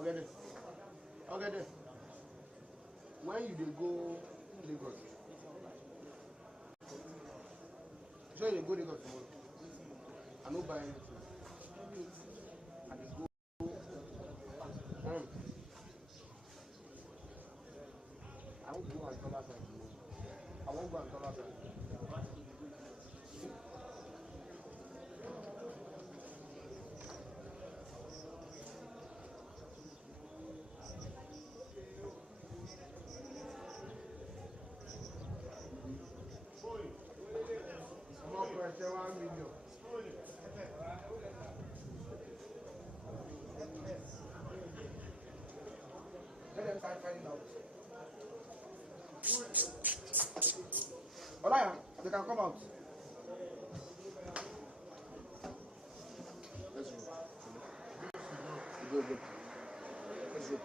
Okay, then. Okay, then. When you dey go Lagos, sure you dey go Lagos tomorrow. I no buy anything. I dey go. I won't go and dollar side tomorrow. I won't go and dollar side. Let them start finding out. Olaya, they can come out. Let's go. Go. Let's go.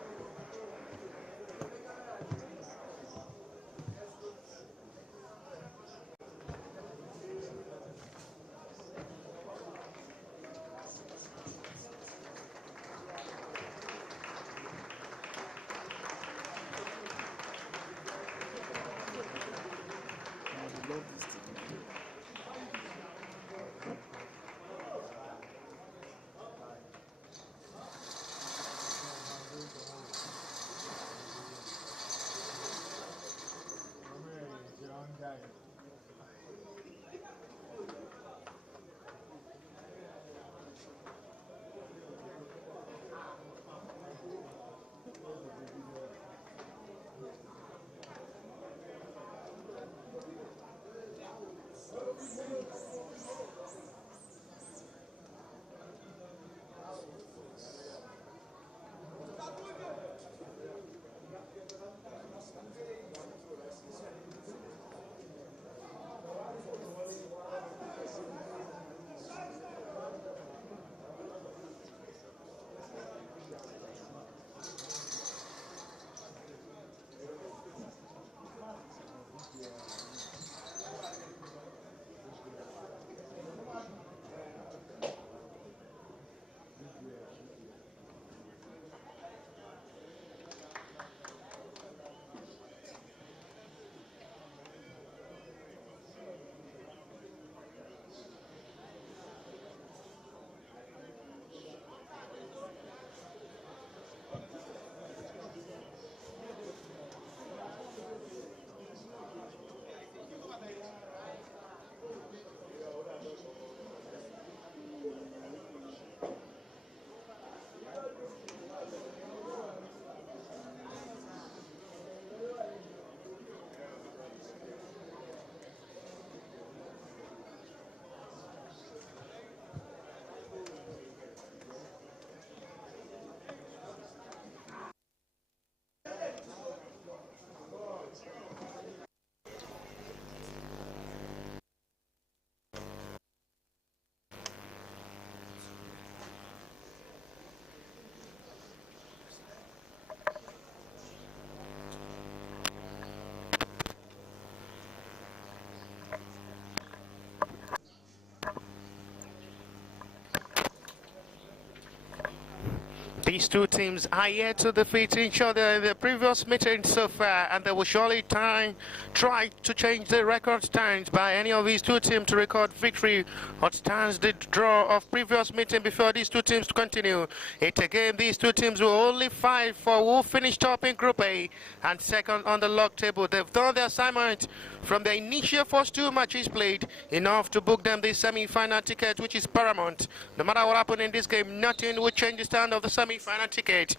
These two teams are yet to defeat each other in the previous meeting so far, and they will surely try to change the record stands by any of these two teams to record victory. What stands the draw of previous meeting before these two teams continue? It again, these two teams will only fight for who finished top in Group A and second on the log table. They've done their assignment from the initial first two matches played, enough to book them the semi-final ticket, which is paramount. No matter what happened in this game, nothing will change the stand of the semi-final ticket.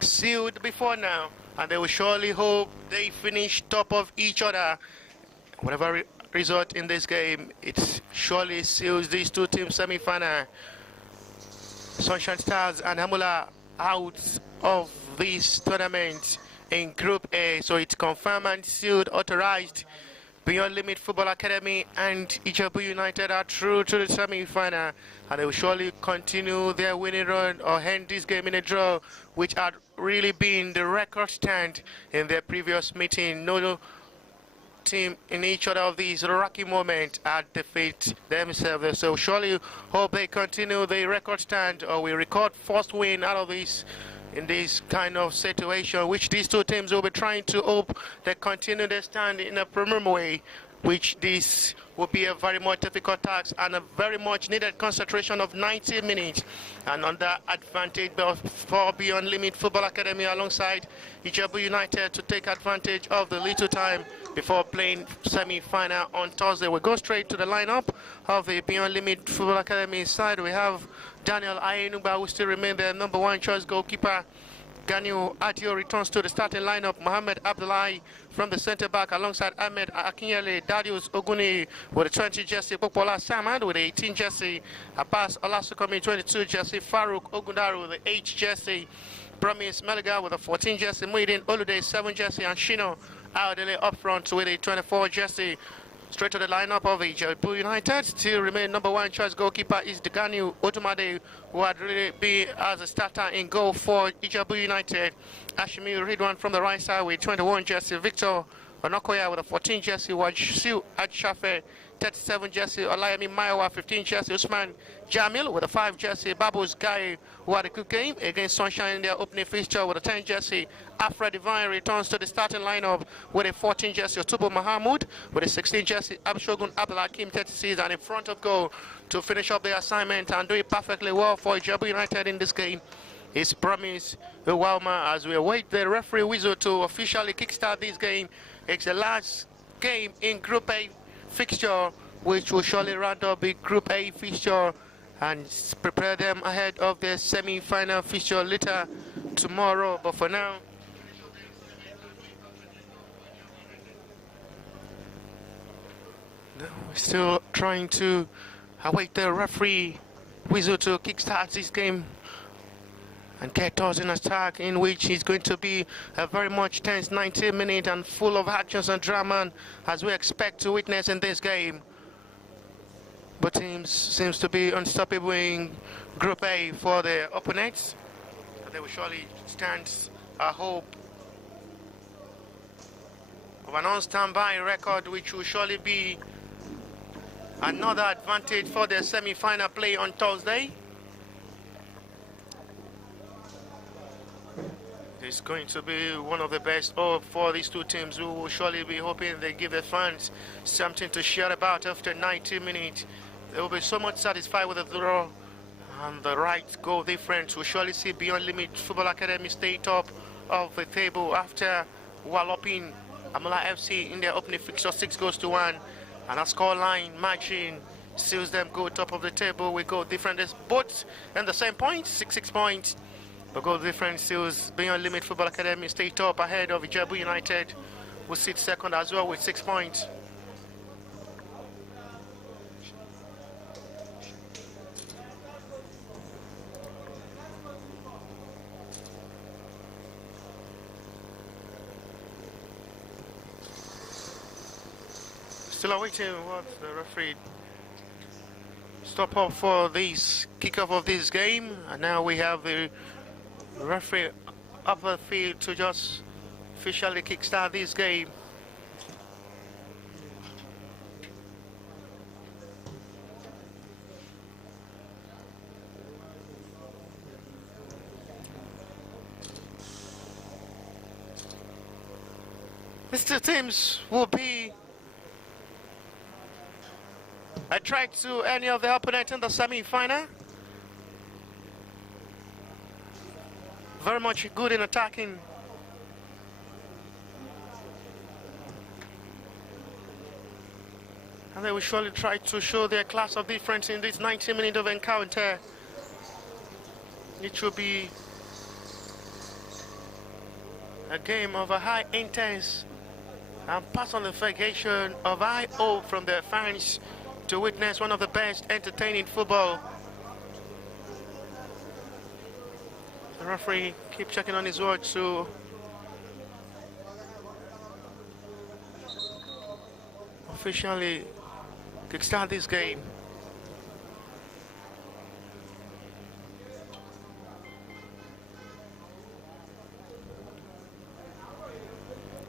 Sealed before now, and they will surely hope they finish top of each other. Whatever result in this game, it surely seals these two teams semi-final. Sunshine Stars and Hamula out of this tournament in Group A, so it's confirmed and sealed, authorized. Beyond Limit Football Academy and IJEBU United are through to the semi-final, and they will surely continue their winning run or end this game in a draw, which had really been the record stand in their previous meeting. No team in each other of these rocky moments had defeated themselves, so surely hope they continue the record stand or we record first win out of this in this kind of situation, which these two teams will be trying to hope they continue their stand in a premier way, which this will be a very much difficult task and a very much needed concentration of 90 minutes. And under advantage for Beyond Limit Football Academy alongside IJEBU United to take advantage of the little time before playing semi-final on Thursday. We go straight to the lineup of the Beyond Limit Football Academy side. We have Daniel Ayenuba, who still remains the #1 choice goalkeeper. Ganyu Adio returns to the starting lineup. Mohamed Abdullahi from the centre back alongside Ahmed Akinyele, Darius Oguni with a 20 jersey, Popola Samad with a 18 jersey, Abbas Olasukomi 22 jersey, Farouk Ogundaru with the 8 jersey, Promise Meliga with a 14 jersey, Muhyiddin Olude 7 jersey, and Shino Aodele up front with a 24 jersey. Straight to the lineup of IJEBU United. Still remain #1 choice goalkeeper is Deganu Otumade, who had really been as a starter in goal for IJEBU United. Ashimi Ridwan from the right side with 21 jersey. Victor Onokoya with a 14 jersey. Wajsiu Adshafe 37 jersey. Olayemi Maiwa 15 jersey. Usman Jamil with a 5 jersey. Babus Guy, who had a good game against Sunshine in their opening fixture with a 10 jersey. Afra Divine returns to the starting lineup with a 14 jersey. Otubo Mahamud with a 16 jersey. Abshogun Abdulhakim 36, and in front of goal to finish up the assignment and do it perfectly well for IJEBU United in this game is Promise Uwalma, as we await the referee whistle to officially kickstart this game. It's the last game in Group A fixture, which will surely round up the Group A fixture and prepare them ahead of the semi-final fixture later tomorrow. But for now, we're still trying to await the referee whistle to kickstart this game and get us in attack, in which is going to be a very much tense 90 minutes and full of actions and drama, as we expect to witness in this game. Both teams seems to be unstoppable in Group A for the opponents. They will surely stand a hope of an on-standby record, which will surely be another advantage for the semi-final play on Thursday. It's going to be one of the best for these two teams, who will surely be hoping they give the fans something to shout about after 90 minutes. They will be so much satisfied with the draw, and the right goal difference will surely see Beyond Limit Football Academy stay top of the table after walloping Amala FC in their opening fixture 6-1, and a scoreline margin seals them go top of the table with goal difference both in the same points, 6 points. The goal difference seals Beyond Limit Football Academy stay top ahead of IJEBU United, who sit second as well with 6 points. Still awaiting what the referee stop up for this kickoff of this game, and now we have the referee up the field to just officially kickstart this game. These two teams will be a threat to any of the opponents in the semi-final. Very much good in attacking. And they will surely try to show their class of difference in this 90 minutes of encounter. It will be a game of a high intense and personification of high hope from the fans to witness one of the best entertaining football. The referee keeps checking on his watch to officially kickstart this game.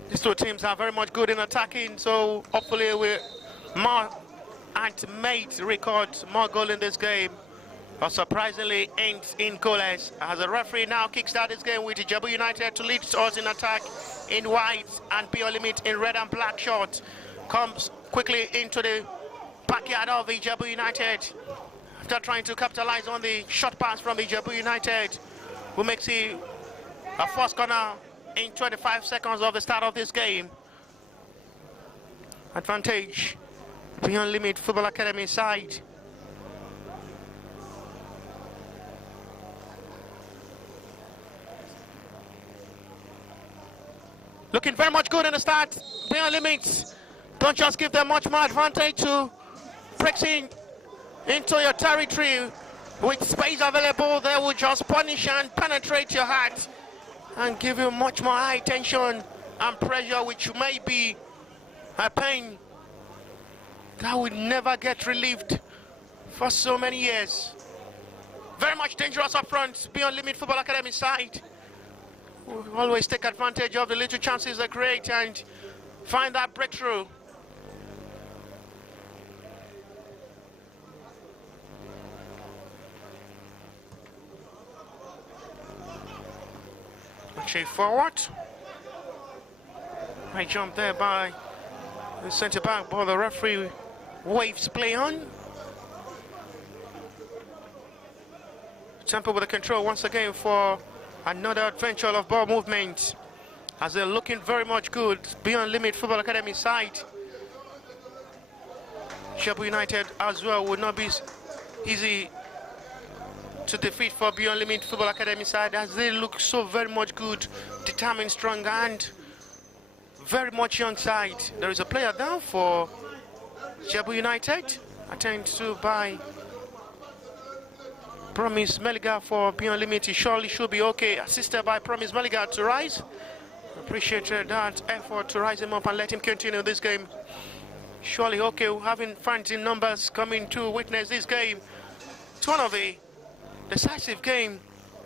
These two teams are very much good in attacking, so hopefully we're more ultimate record more goal in this game. but surprisingly ends in goalless as the referee now kickstarts this game with IJEBU United to lead us in attack in white and Beyond Limit in red and black shorts. Comes quickly into the backyard of IJEBU United after trying to capitalize on the short pass from IJEBU United, who makes it a first corner in 25 seconds of the start of this game. Advantage Beyond Limit Football Academy side. Looking very much good in the start. Beyond Limits, don't just give them much more advantage to breaking into your territory with space available. They will just punish and penetrate your heart and give you much more high tension and pressure, which may be a pain that will never get relieved for so many years. Very much dangerous up front. Beyond Limit Football Academy side. We'll always take advantage of the little chances they create and find that breakthrough. Actually forward. High jump there by the centre back, but the referee waves play on. Temple with the control once again for another adventure of ball movement as they're looking very much good. Beyond Limit Football Academy side. IJEBU United as well would not be easy to defeat for Beyond Limit Football Academy side, as they look so very much good, determined, strong, and very much young side. There is a player down for IJEBU United, attended to by Promise Meliga for Beyond Limit. He surely should be okay. Assisted by Promise Meliga to rise. Appreciate that effort to rise him up and let him continue this game. Surely okay. We're having fans in numbers coming to witness this game. It's one of the decisive game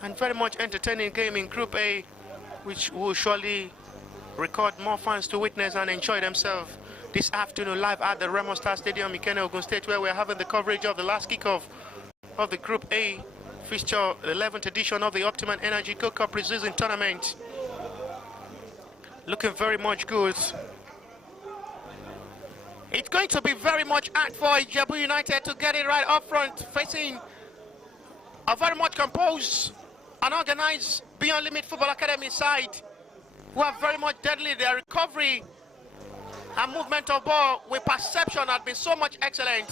and very much entertaining game in Group A, which will surely record more fans to witness and enjoy themselves this afternoon live at the Remo Star Stadium in Kenya, Ogun State, where we're having the coverage of the last kickoff of the Group A fixture, the 11th edition of the Optima Energy Gold Cup Preseason Tournament. Looking very much good. It's going to be very much hard for IJEBU United to get it right up front, facing a very much composed and organized Beyond Limit Football Academy side, who are very much deadly. Their recovery and movement of ball with perception has been so much excellent,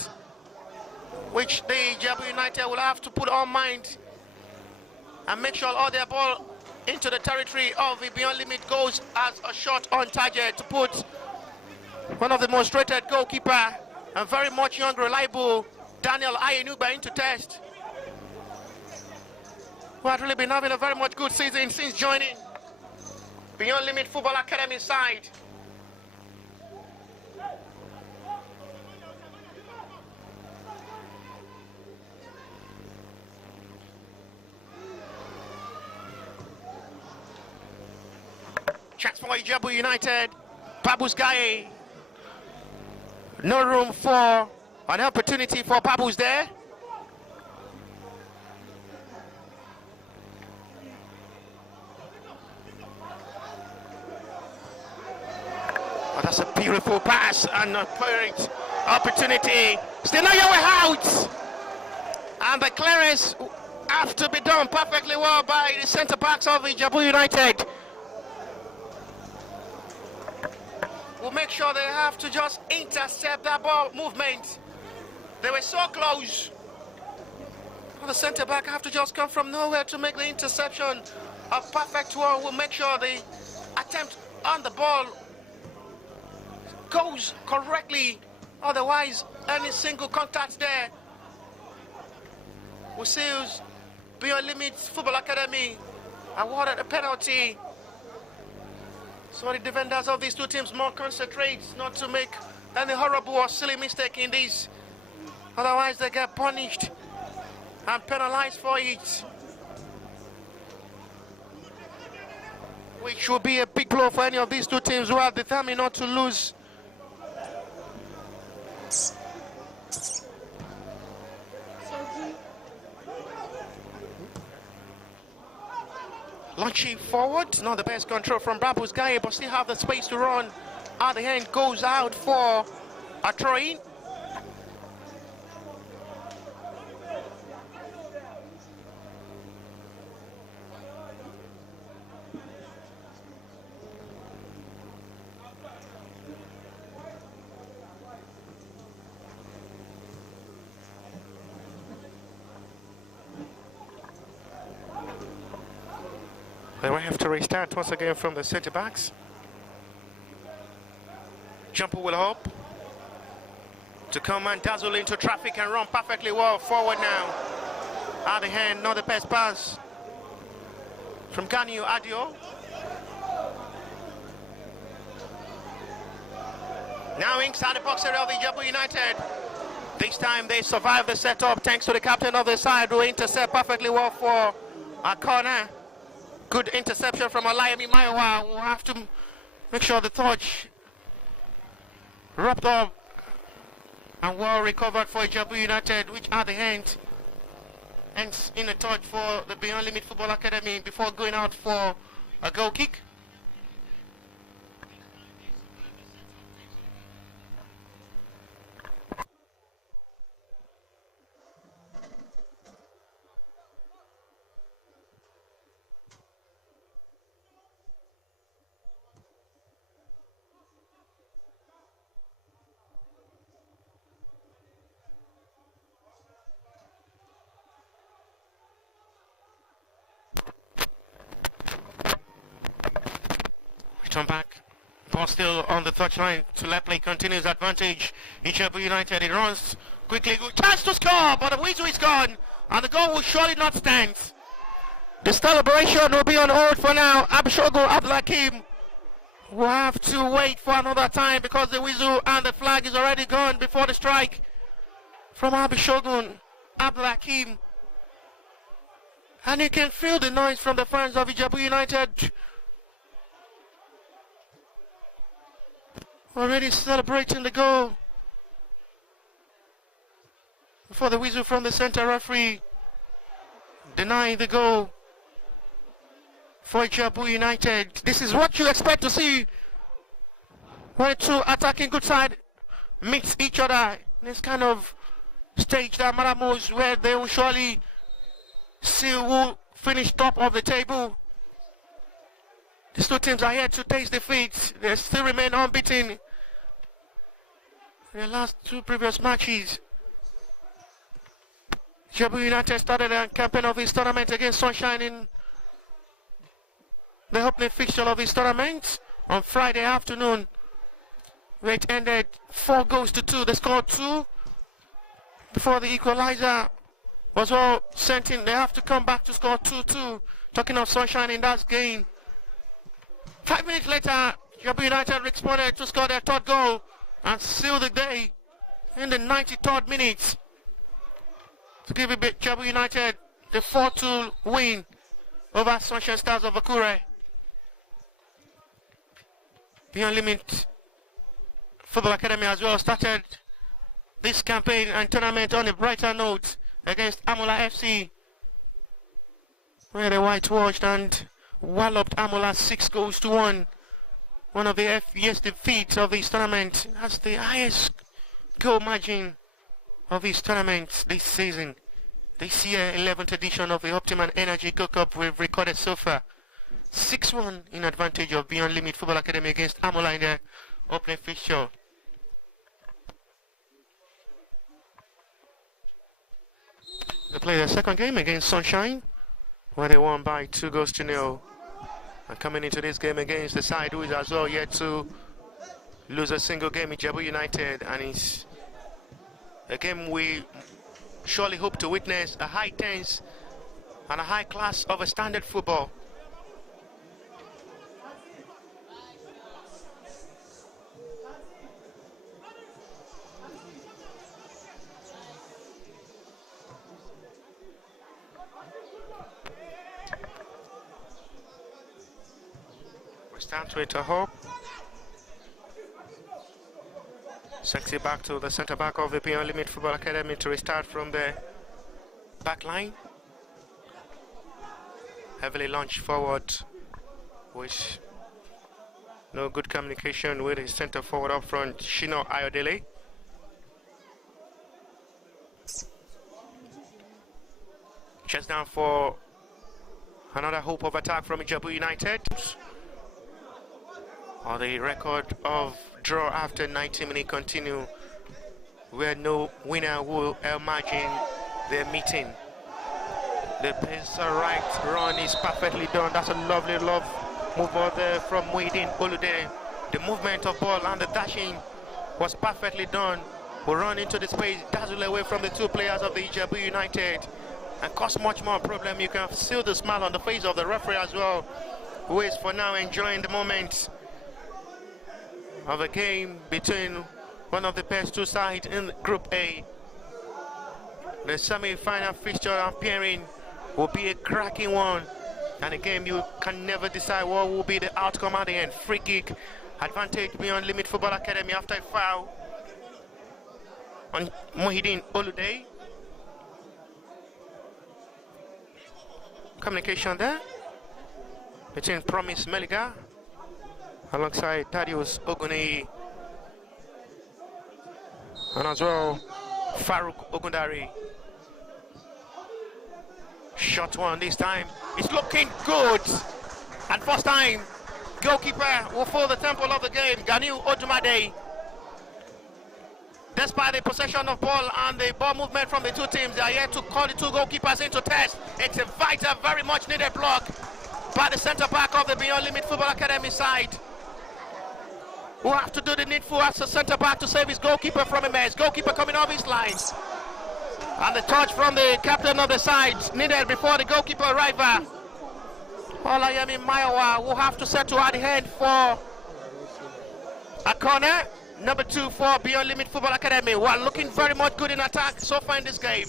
which the IJEBU United will have to put on mind and make sure all their ball into the territory of the Beyond Limit goes as a shot on target to put one of the most rated goalkeeper and very much young, reliable Daniel Ayenuba into test, who had really been having a very much good season since joining Beyond Limit Football Academy side. Chance for IJEBU United. Babus Gaye. No room for an opportunity for Babus there. Oh, that's a beautiful pass and a great opportunity. Still not yet out. And the clearance have to be done perfectly well by the centre backs of IJEBU United. We'll make sure they have to just intercept that ball movement. They were so close. The centre back have to just come from nowhere to make the interception. A perfect one will make sure the attempt on the ball goes correctly. Otherwise, any single contact there will see Beyond Limit Football Academy awarded a penalty. So the defenders of these two teams more concentrate not to make any horrible or silly mistake in this. Otherwise, they get punished and penalized for it, which will be a big blow for any of these two teams who are determined not to lose. Launching forward, not the best control from Brabus Guy, but still have the space to run. At the end goes out for a throw-in. They will have to restart once again from the centre backs. Jumper will hope to come and dazzle into traffic and run perfectly well forward now. At the hand, not the best pass from Ganyu Adio. Now inside the box area of IJEBU United. This time they survive the setup thanks to the captain of the side who intercept perfectly well for a corner. Good interception from Olayemi Maiwa. We'll have to make sure the touch wrapped up and well recovered for IJEBU United, which at the end ends in a touch for the Beyond Limit Football Academy before going out for a goal kick. Return back. Ball still on the touchline. To left play continues advantage. IJEBU United. It runs quickly. Good chance to score, but the whistle is gone, and the goal will surely not stand. The celebration will be on hold for now. Abishogun Abdulhakeem will have to wait for another time because the whistle and the flag is already gone before the strike from Abishogun Abdulhakeem. And you can feel the noise from the fans of IJEBU United. Already celebrating the goal before the whistle from the center referee denying the goal for IJEBU United. This is what you expect to see when two attacking good side meets each other. This kind of stage that Maramos, where they will surely see who will finish top of the table. These two teams are here to taste defeat. They still remain unbeaten in their last two previous matches. IJEBU United started a campaign of this tournament against Sunshine in the opening fixture of this tournament on Friday afternoon, where it ended 4-2. They scored 2 before the equalizer was all sent in. They have to come back to score 2-2. Talking of Sunshine in that game. 5 minutes later, IJEBU United responded to score their third goal and seal the day in the 93rd minute to give IJEBU United the 4-2 win over Sunshine Stars of Akure. Beyond Limit Football Academy as well started this campaign and tournament on a brighter note against Amola FC, where they whitewashed and walloped Amola 6-1. One of the FBS defeats of this tournament. That's the highest goal margin of this tournament this season. This year, 11th edition of the Optima Energy Cup we've recorded so far. 6-1 in advantage of Beyond Limit Football Academy against Amola in the opening fixture. They played their second game against Sunshine, where they won by 2-0. And coming into this game against the side who is as well yet to lose a single game, IJEBU United, and it's a game we surely hope to witness a high tense and a high class of a standard football. Stands with a hope. Sexy back to the centre back of the Beyond Limit Football Academy to restart from the back line. heavily launched forward with no good communication with his center forward up front, Shino Ayodele. Chest down for another hope of attack from IJEBU United. Or the record of draw after 90 minutes continue, where no winner will imagine their meeting. The pace right run is perfectly done. That's a lovely move out there from Muhyiddin Olude. The movement of ball and the dashing was perfectly done. We run into the space, dazzle away from the two players of the IJEBU United and cause much more problem. You can see the smile on the face of the referee as well, who is for now enjoying the moment of a game between one of the best two sides in Group A. The semi-final fixture appearing will be a cracking one, and a game you can never decide what will be the outcome at the end. Free kick advantage beyond Limit Football Academy after a foul on Muhyiddin Olude. Communication there between Promise Meliga alongside Thaddeus Oguni and as well Farouk Ogundari. Shot one this time. It's looking good. And first time, goalkeeper will fill the tempo of the game, Ganiu Odumade. Despite the possession of ball and the ball movement from the two teams, they are here to call the two goalkeepers into test. It's a vital, very much needed block by the centre back of the Beyond Limit Football Academy side, who have to do the needful as a centre back to save his goalkeeper from a mess. Goalkeeper coming off his lines. And the touch from the captain of the side needed before the goalkeeper arrival. Olayemi Mayowa will have to settle at the head for a corner. Number 2 for Beyond Limit Football Academy, who are looking very much good in attack so far in this game.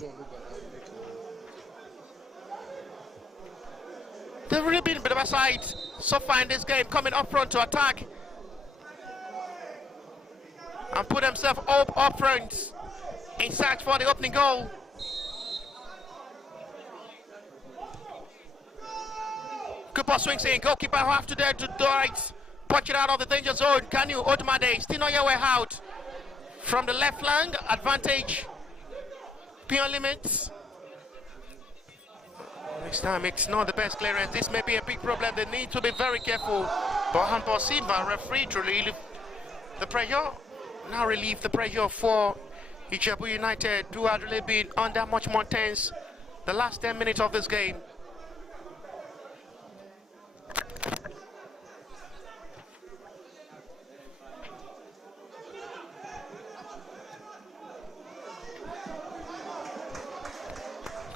They've really been a bit of a side so far in this game, coming up front to attack and put themselves up front in search for the opening goal. Cooper swings in, goalkeeper who have to dare to do it. Punch it out of the danger zone. Ganiu Odumade still not your way out. From the left flank, advantage. Beyond Limits. Next time it's not the best clearance. This may be a big problem. They need to be very careful. But handball Silva, referee, to relieve the pressure. Now relieve the pressure for IJEBU United, who had really been under much more tense the last 10 minutes of this game.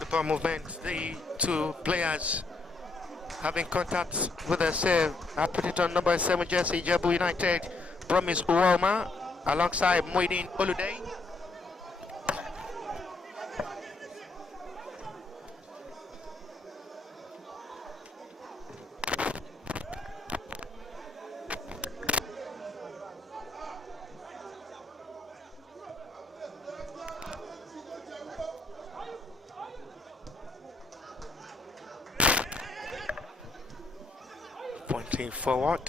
Good movement. The two players having contact with the save. I put it on number 7 jersey, IJEBU United, Promise Uwoma, alongside Muhyiddin Olude. Pointing forward.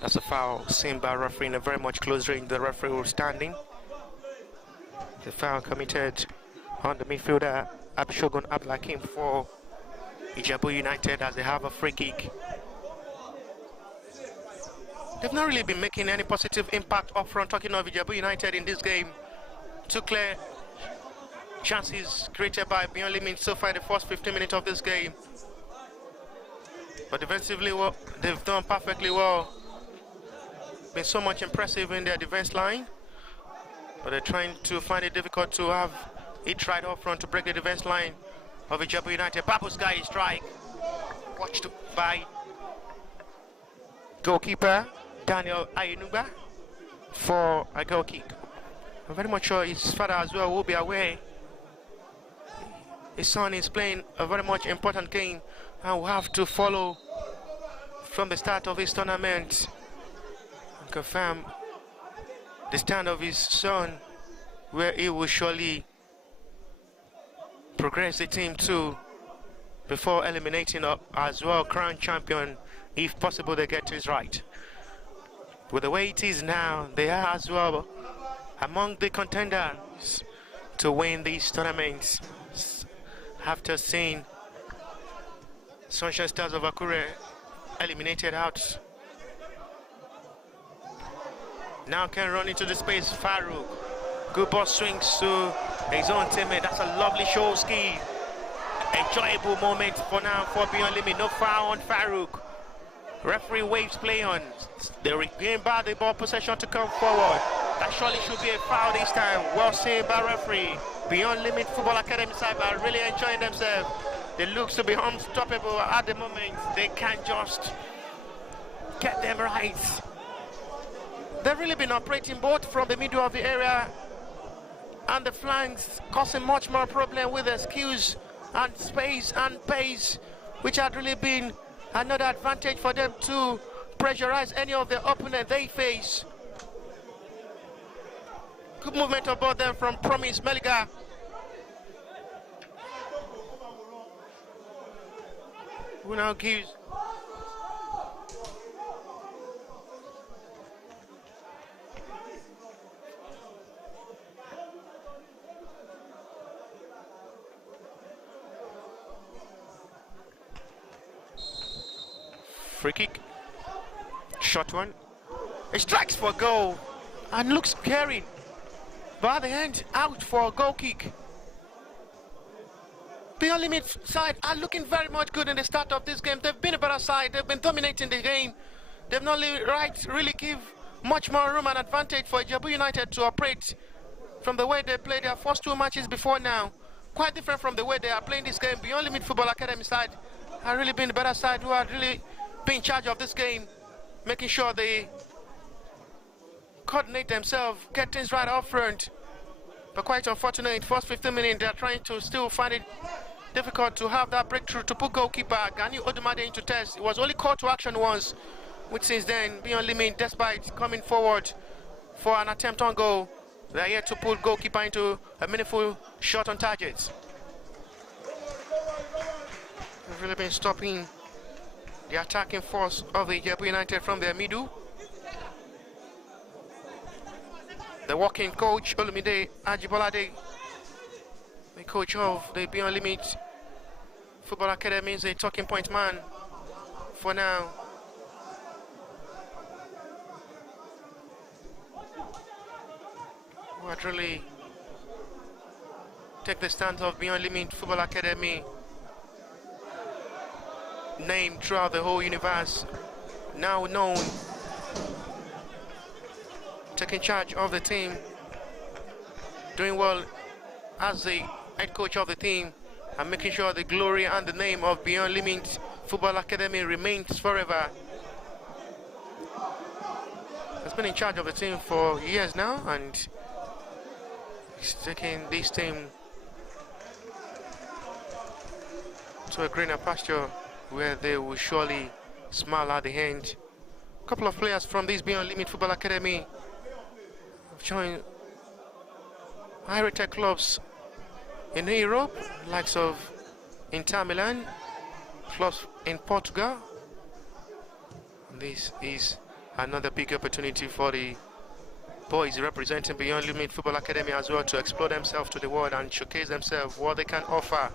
That's a foul seen by referee in a very much close range. The referee was standing. The foul committed on the midfielder Abishogun Abdulhakim for IJEBU United as they have a free kick. They've not really been making any positive impact up front, talking of IJEBU United in this game. Two clear chances created by Beyond Limits so far in the first 15 minutes of this game. But defensively, well, they've done perfectly well. Been so much impressive in their defense line. But they're trying to find it difficult to have it right up front to break the defense line of IJEBU United. Babu Sky strike. Watched by goalkeeper Daniel Ayenuba for a goal kick. I'm very much sure his father as well will be aware. His son is playing a very much important game and will have to follow from the start of his tournament and confirm the stand of his son, where he will surely progress the team to before eliminating as well crown champion, if possible they get this right. With the way it is now, they are as well among the contenders to win these tournaments after seeing Sunshine Stars of Akure eliminated out. Now can run into the space, Farouk. Good ball swings to his own teammate. That's a lovely show ski. Enjoyable moment for now for Beyond Limit. No foul on Farouk. Referee waves play on. They regain back the ball possession to come forward. That surely should be a foul this time. Well seen by referee. Beyond Limit Football Academy side are really enjoying themselves. They look to be unstoppable at the moment. They can't just get them right. They've really been operating both from the middle of the area and the flanks, causing much more problem with their skills and space and pace, which had really been another advantage for them to pressurize any of the opponent they face. Good movement about them from Promise Meliga. Who now gives free kick, short one, it strikes for goal and looks scary, but the hand out for a goal kick. Beyond Limit side are looking very much good in the start of this game. They've been a better side, they've been dominating the game. They've not really give much more room and advantage for IJEBU United to operate from the way they played their first two matches before now. Quite different from the way they are playing this game. Beyond Limit Football Academy side are really been the better side, who are really be in charge of this game, making sure they coordinate themselves, get things right up front. But quite unfortunately, in the first 15 minutes, they are trying to still find it difficult to have that breakthrough to put goalkeeper Gani Odumade into test. It was only called to action once, which since then, Beyond Limit, despite coming forward for an attempt on goal, they are yet to put goalkeeper into a meaningful shot on targets. They've really been stopping the attacking force of the IJEBU United from their middle. The working coach, Olumide Ajibolade, the coach of the Beyond Limit Football Academy, is a talking point man for now. What really take the stand of Beyond Limit Football Academy name throughout the whole universe, now known, taking charge of the team, doing well as the head coach of the team, and making sure the glory and the name of Beyond Limit Football Academy remains forever. He's been in charge of the team for years now, and he's taking this team to a greener pasture where they will surely smile at the end. A couple of players from this Beyond Limit Football Academy have joined high-rated clubs in Europe, likes of Inter Milan, clubs in Portugal. This is another big opportunity for the boys representing Beyond Limit Football Academy as well to explore themselves to the world and showcase themselves, what they can offer,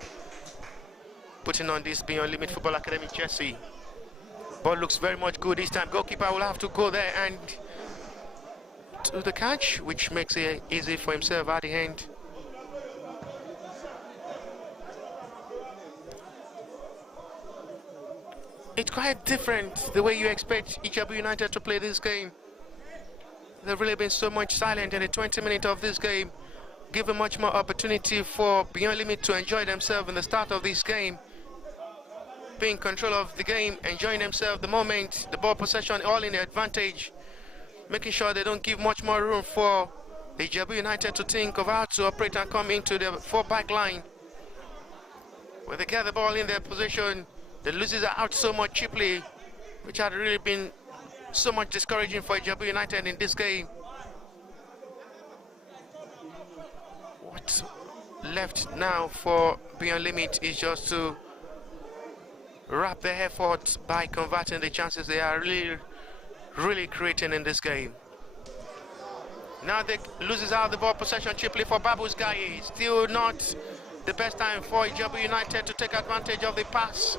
putting on this Beyond Limit Football Academy jersey. Ball looks very much good this time. Goalkeeper will have to go there and to the catch, which makes it easy for himself at the end. It's quite different the way you expect IJEBU United to play this game. They've really been so much silent in the 20 minutes of this game, giving much more opportunity for Beyond Limit to enjoy themselves in the start of this game, being in control of the game, enjoying themselves the moment, the ball possession all in their advantage, making sure they don't give much more room for the IJEBU United to think of how to operate and come into the four-back line. When they get the ball in their position, the losers are out so much cheaply, which had really been so much discouraging for IJEBU United in this game. What's left now for Beyond Limit is just to wrap their efforts by converting the chances they are really creating in this game. Now they loses out the ball possession cheaply for Babu's guy. Still not the best time for IJEBU United to take advantage of the pass.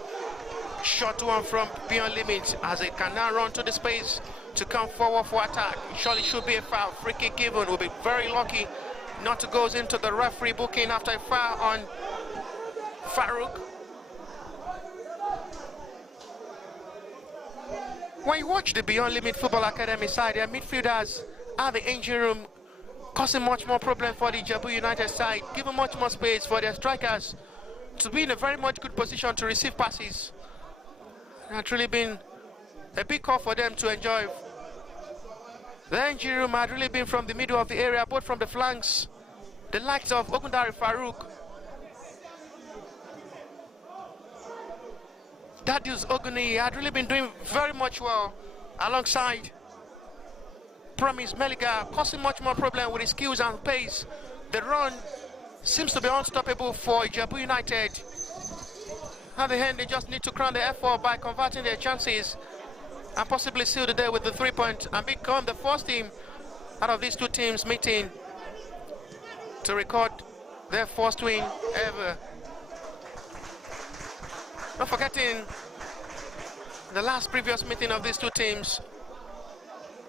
Short one from beyond limit as it can now run to the space to come forward for attack. Surely should be a foul. Free kick given. Will be very lucky not to go into the referee booking after a foul on Farouk. When you watch the Beyond Limit Football Academy side, their midfielders are the engine room, causing much more problem for the IJEBU United side, giving much more space for their strikers to be in a very much good position to receive passes. It had really been a big call for them to enjoy. The engine room had really been from the middle of the area, both from the flanks, the likes of Ogundari Farouk, Dadius Oguni had really been doing very much well alongside Promise Meliga, causing much more problem with his skills and pace. The run seems to be unstoppable for IJEBU United. At the end, they just need to crown the effort by converting their chances and possibly seal the day with the 3 point and become the first team out of these two teams meeting to record their first win ever. Not forgetting the last previous meeting of these two teams,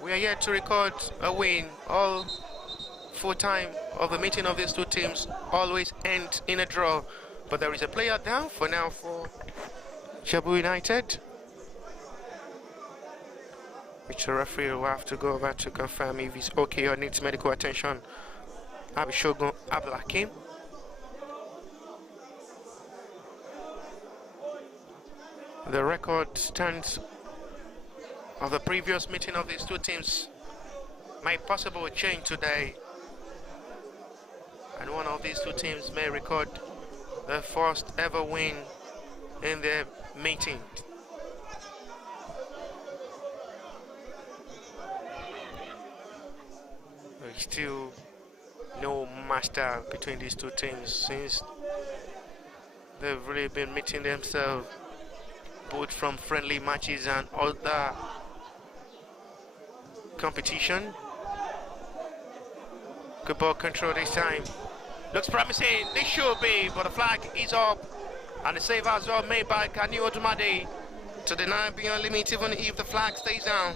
we are yet to record a win. All full time of the meeting of these two teams always end in a draw. But there is a player down for now for IJEBU United, which the referee will have to go over to confirm if he's okay or needs medical attention. Abishogun Abdulhakim. The record stands of the previous meeting of these two teams might possibly change today, and one of these two teams may record the first ever win in their meeting. There's still no master between these two teams since they've really been meeting themselves both from friendly matches and other competition. Good ball control this time. Looks promising, this should be, but the flag is up. And the save as well made by Gani Odumade to deny Beyond Limit even if the flag stays down.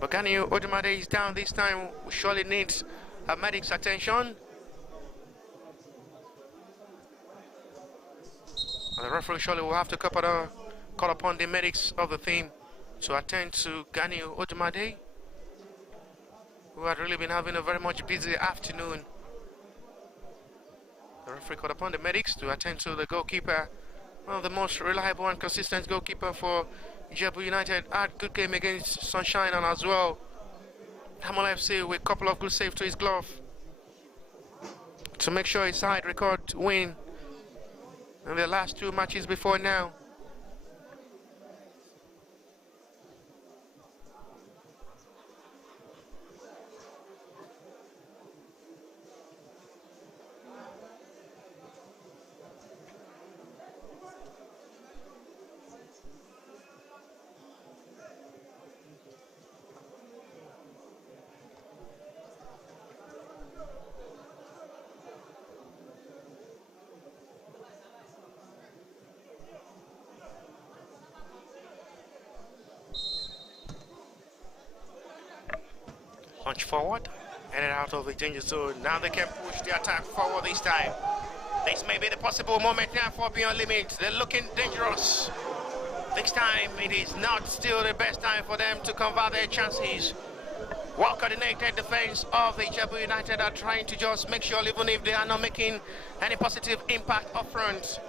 But Gani Odumade is down this time, surely needs a medic's attention. And the referee surely will have to call upon the medics of the team to attend to Gani Odumade, who had really been having a very much busy afternoon. The referee called upon the medics to attend to the goalkeeper, one of the most reliable and consistent goalkeeper for IJEBU United. Had good game against Sunshine and as well Hamal FC with a couple of good saves to his glove to make sure his side record win in the last two matches before now. Punch forward, and out of the danger zone. Now they can push the attack forward this time. This may be the possible moment now for Beyond Limit. They're looking dangerous. This time it is not still the best time for them to convert their chances. Well-coordinated defense of the IJEBU United are trying to just make sure even if they are not making any positive impact up front,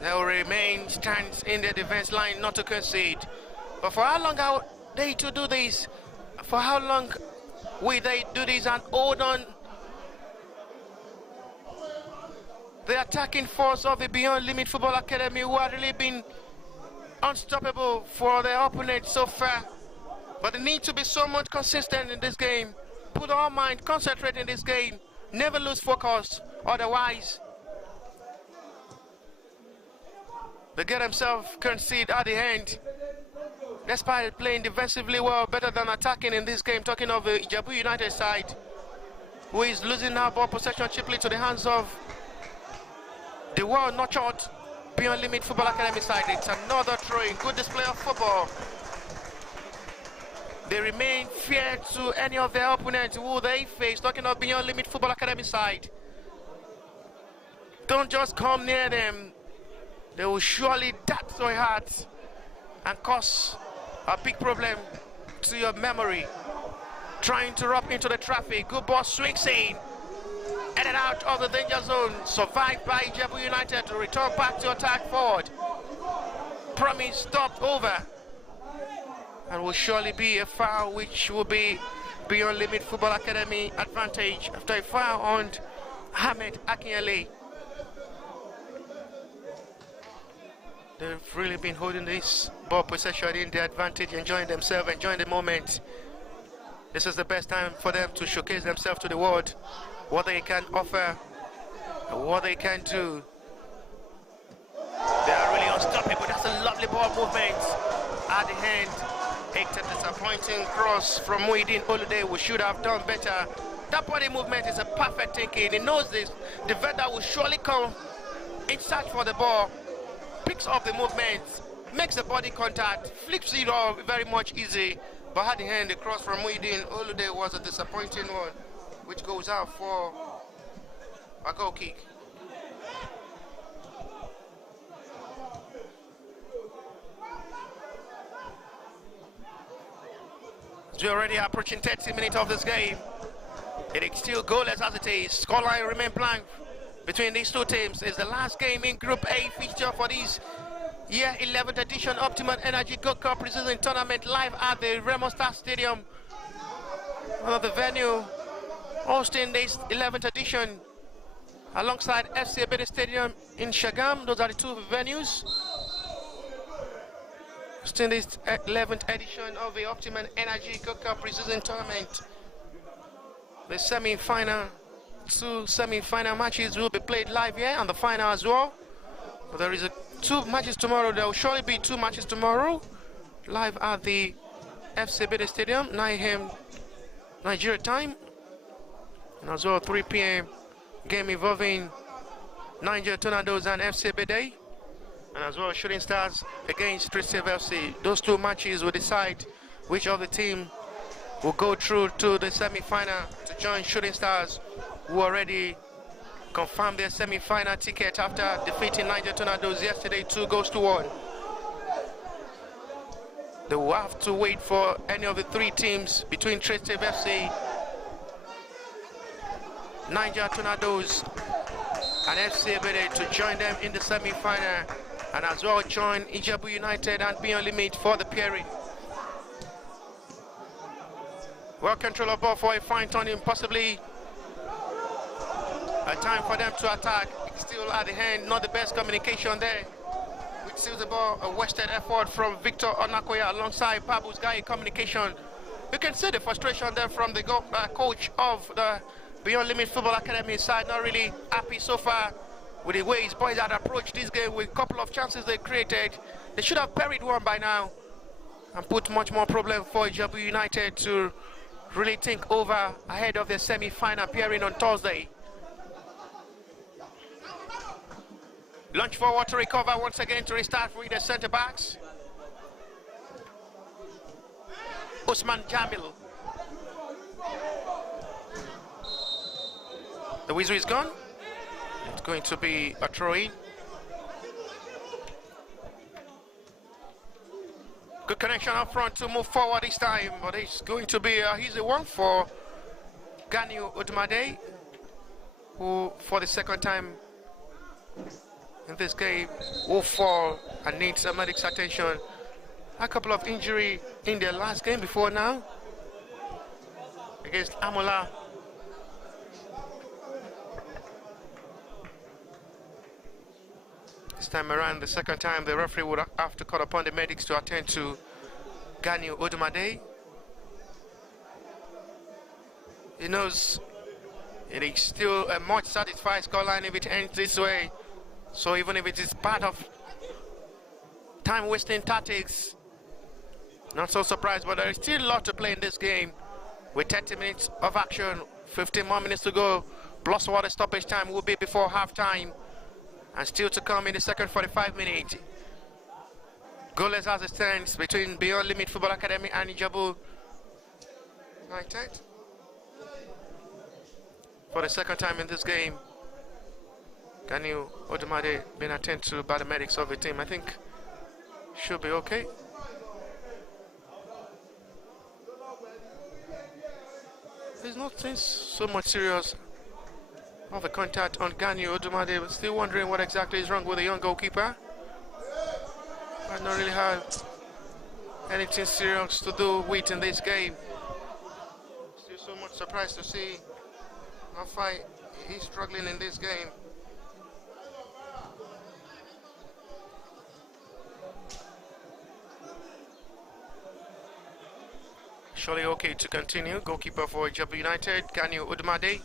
they will remain stands in the defense line not to concede. But for how long are they to do this? For how long will they do this and hold on the attacking force of the Beyond Limit Football Academy, who have really been unstoppable for their opponents so far? But they need to be so much consistent in this game. Put all mind, concentrate in this game, never lose focus, otherwise They get themselves conceded at the end. Despite playing defensively well, better than attacking in this game, talking of the IJEBU United side, who is losing now ball possession cheaply to the hands of the well-nurtured Beyond Limit Football Academy side. It's another throw-in, good display of football. They remain fair to any of their opponents who they face, talking of Beyond Limit Football Academy side. Don't just come near them. They will surely dart so hard and cause a big problem to your memory. Trying to rub into the traffic. Good ball swings in. In and out of the danger zone. Survived by IJEBU United to return back to attack forward. Promise stopped over. And will surely be a foul which will be Beyond Limit Football Academy advantage after a foul on Ahmed Akinyele. They've really been holding this ball possession in their advantage, enjoying themselves, enjoying the moment. This is the best time for them to showcase themselves to the world, what they can offer, and what they can do. They are really unstoppable. That's a lovely ball movement at the hand. A disappointing cross from Muhyiddin Olude, who should have done better. That body movement is a perfect thinking. He knows this. The defender will surely come in search for the ball, picks up the movement, makes the body contact, flips it off very much easy. But at the end, the cross from Muhyiddin Olude was a disappointing one, which goes out for a goal kick. We're already approaching 30 minutes of this game. It is still goalless as it is. Scoreline remain blank between these two teams. It's the last game in Group A fixture for this year 11th edition Optima Energy Gold Cup preseason tournament live at the Remo Star Stadium. One of the venue hosting this 11th edition alongside FC IJEBU Stadium in Shagam. Those are the two venues hosting this 11th edition of the Optima Energy Gold Cup preseason tournament. The semi-final, two semi-final matches will be played live here and the final as well. But there is two matches tomorrow. There will surely be two matches tomorrow live at the FC IJEBU Stadium, 9 a.m. Nigeria time, and as well 3 p.m. game involving Niger Tornadoes and FC IJEBU, and as well Shooting Stars against Street Save FC. Those two matches will decide which of the team will go through to the semi-final to join Shooting Stars, who already confirmed their semi-final ticket after defeating Niger Tornadoes yesterday 2-1. They will have to wait for any of the three teams between Street Save FC, Niger Tornadoes and FC IJEBU to join them in the semi-final, and as well join IJEBU United and Beyond Limit for the pairing. Well control of ball for a fine turning, possibly a time for them to attack. Still at the hand, not the best communication there. Which seals the ball, a wasted effort from Victor Onakoya alongside Babu's guy communication. You can see the frustration there from the coach of the Beyond Limit Football Academy side. Not really happy so far with the way his boys had approached this game with a couple of chances they created. They should have buried one by now and put much more problem for IJEBU United to really think over ahead of their semi-final appearing on Thursday. Launch forward to recover once again to restart with the centre backs. Usman Jamil. The whistle is gone. It's going to be a throw-in. Good connection up front to move forward this time, but it's going to be a easy one for Ganiu Udmade, who for the second time in this game will fall and need some medics attention. A couple of injury in their last game before now against Amola. This time around, the second time, the referee would have to call upon the medics to attend to Ganiu Udmade. He knows it is still a much satisfied scoreline if it ends this way. So even if it is part of time-wasting tactics. Not so surprised, but there is still a lot to play in this game. With 30 minutes of action, 15 more minutes to go, plus what the stoppage time will be before half-time. And still to come in the second 45 minutes. Goalless as it stands between Beyond Limit Football Academy and IJEBU United. For the second time in this game, Daniel Odumade being attended to by the medics of the team. I think should be okay. There's nothing so much serious of a contact on Daniel Odumade. We're still wondering what exactly is wrong with the young goalkeeper. I've not really had anything serious to do with in this game. Still so much surprised to see how far he's struggling in this game. Surely okay to continue. Goalkeeper for IJEBU United, Daniel Odumade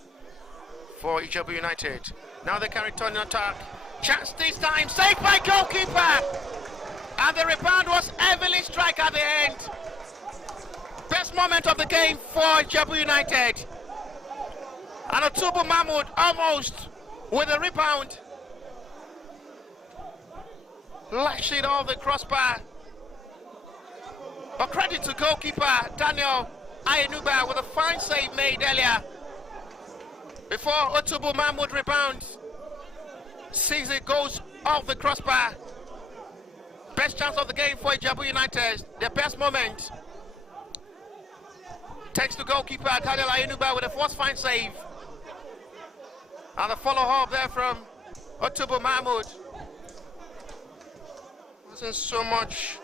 for IJEBU United. Now they can return an attack. Chance this time, saved by goalkeeper! And the rebound was heavily struck at the end. Best moment of the game for IJEBU United. And Otubu Mahmoud almost with a rebound. Lashed it off the crossbar. But credit to goalkeeper Daniel Ayenuba with a fine save made earlier. Before Otubu Mahmoud rebounds. Sees it goes off the crossbar. Best chance of the game for IJEBU United. Their best moment. Takes to goalkeeper Daniel Ayenuba with a first fine save. And the follow-up there from Otubu Mahmoud. Wasn't so much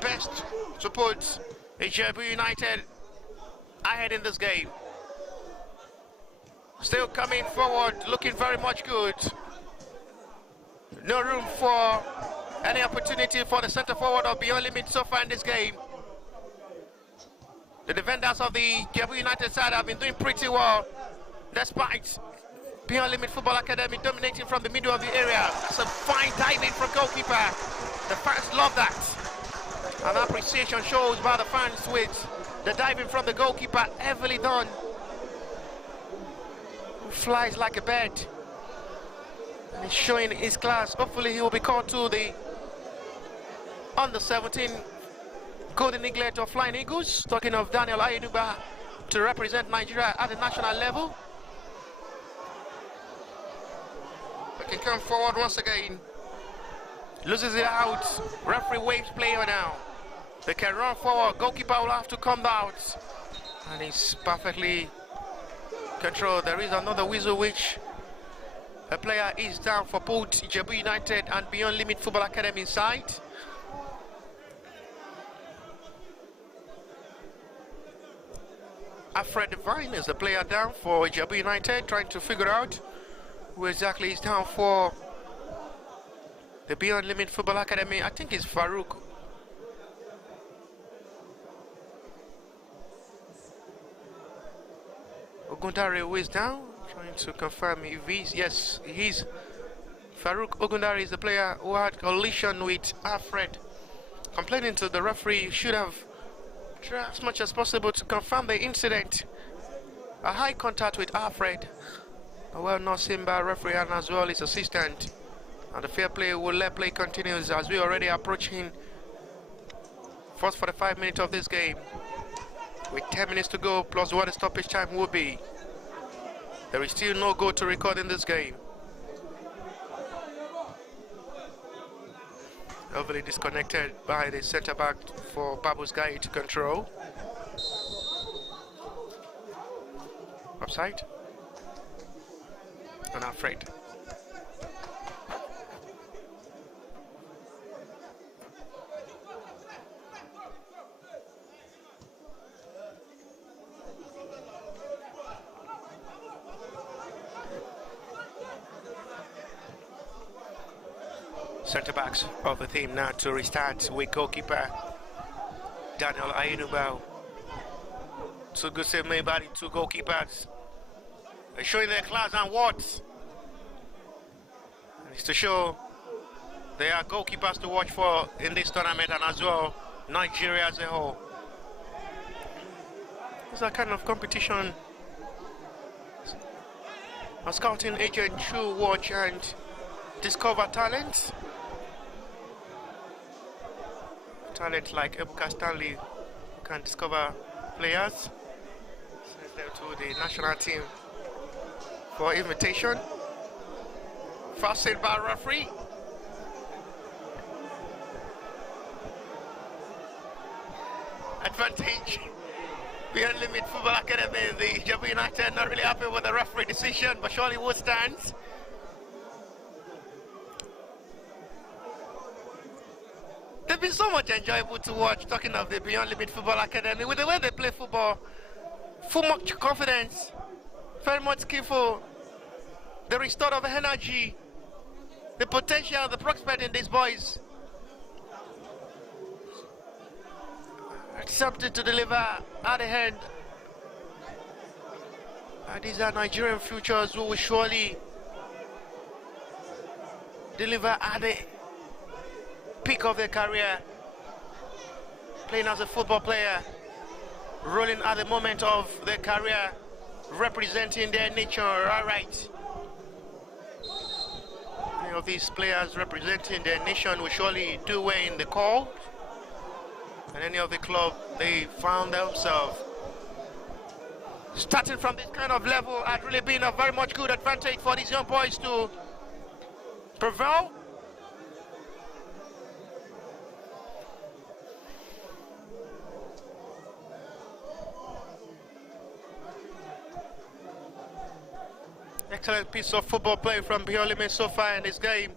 best to put IJEBU United ahead in this game. Still coming forward, looking very much good. No room for any opportunity for the centre forward of Beyond Limit so far in this game. The defenders of the IJEBU United side have been doing pretty well, despite Beyond Limit Football Academy dominating from the middle of the area. That's a fine diving from goalkeeper. The fans love that. And appreciation shows by the fans with the diving from the goalkeeper, heavily done. Who flies like a bird. And he's showing his class. Hopefully he will be called to the under-17 Golden Eaglet of Flying Eagles. Talking of Daniel Ayenuba to represent Nigeria at the national level. He can come forward once again. Loses it out. Referee waves player now. They can run forward. Goalkeeper will have to come out. And he's perfectly controlled. There is another whistle which a player is down for both IJEBU United and Beyond Limit Football Academy side. Alfred Devine is the player down for IJEBU United, trying to figure out who exactly is down for the Beyond Limit Football Academy. I think it's Farouk. Ogundare who is down, trying to confirm if he's, yes, he's Farouk Ogundare is the player who had collision with Alfred. Complaining to the referee, should have tried as much as possible to confirm the incident. A high contact with Alfred. A well-known Simba referee and as well his assistant. And the fair play will let play continues as we already approaching first 45 minutes of this game. With 10 minutes to go, plus what the stoppage time will be. There is still no goal to record in this game. Overly disconnected by the centre back for Babu's guy to control. Offside. And Alfred. Centre backs of the team now to restart with goalkeeper Daniel Ayenuba. Two good save made by the two goalkeepers. They're showing their class and what. And it's to show They are goalkeepers to watch for in this tournament, and as well Nigeria as a whole. It's a kind of competition a scouting agent should watch and discover talents. Talent like Ebuka Stanley can discover players. Send them to the national team for invitation. First set by referee. Advantage. Beyond Limit Football Academy, the IJEBU United not really happy with the referee decision, but surely would stand. They've been so much enjoyable to watch, talking of the Beyond Limit Football Academy, with the way they play football, full much confidence, very much skillful, the restore of energy, the potential, the prospect in these boys. Something to deliver at the end. These are Nigerian futures who will surely deliver at the peak of their career, playing as a football player, rolling at the moment of their career, representing their nature. All right. Many of these players representing their nation will surely do well in the call. And any of the club, they found themselves starting from this kind of level had really been a very much good advantage for these young boys to prevail. Excellent piece of football play from Beyond Limit so far in this game.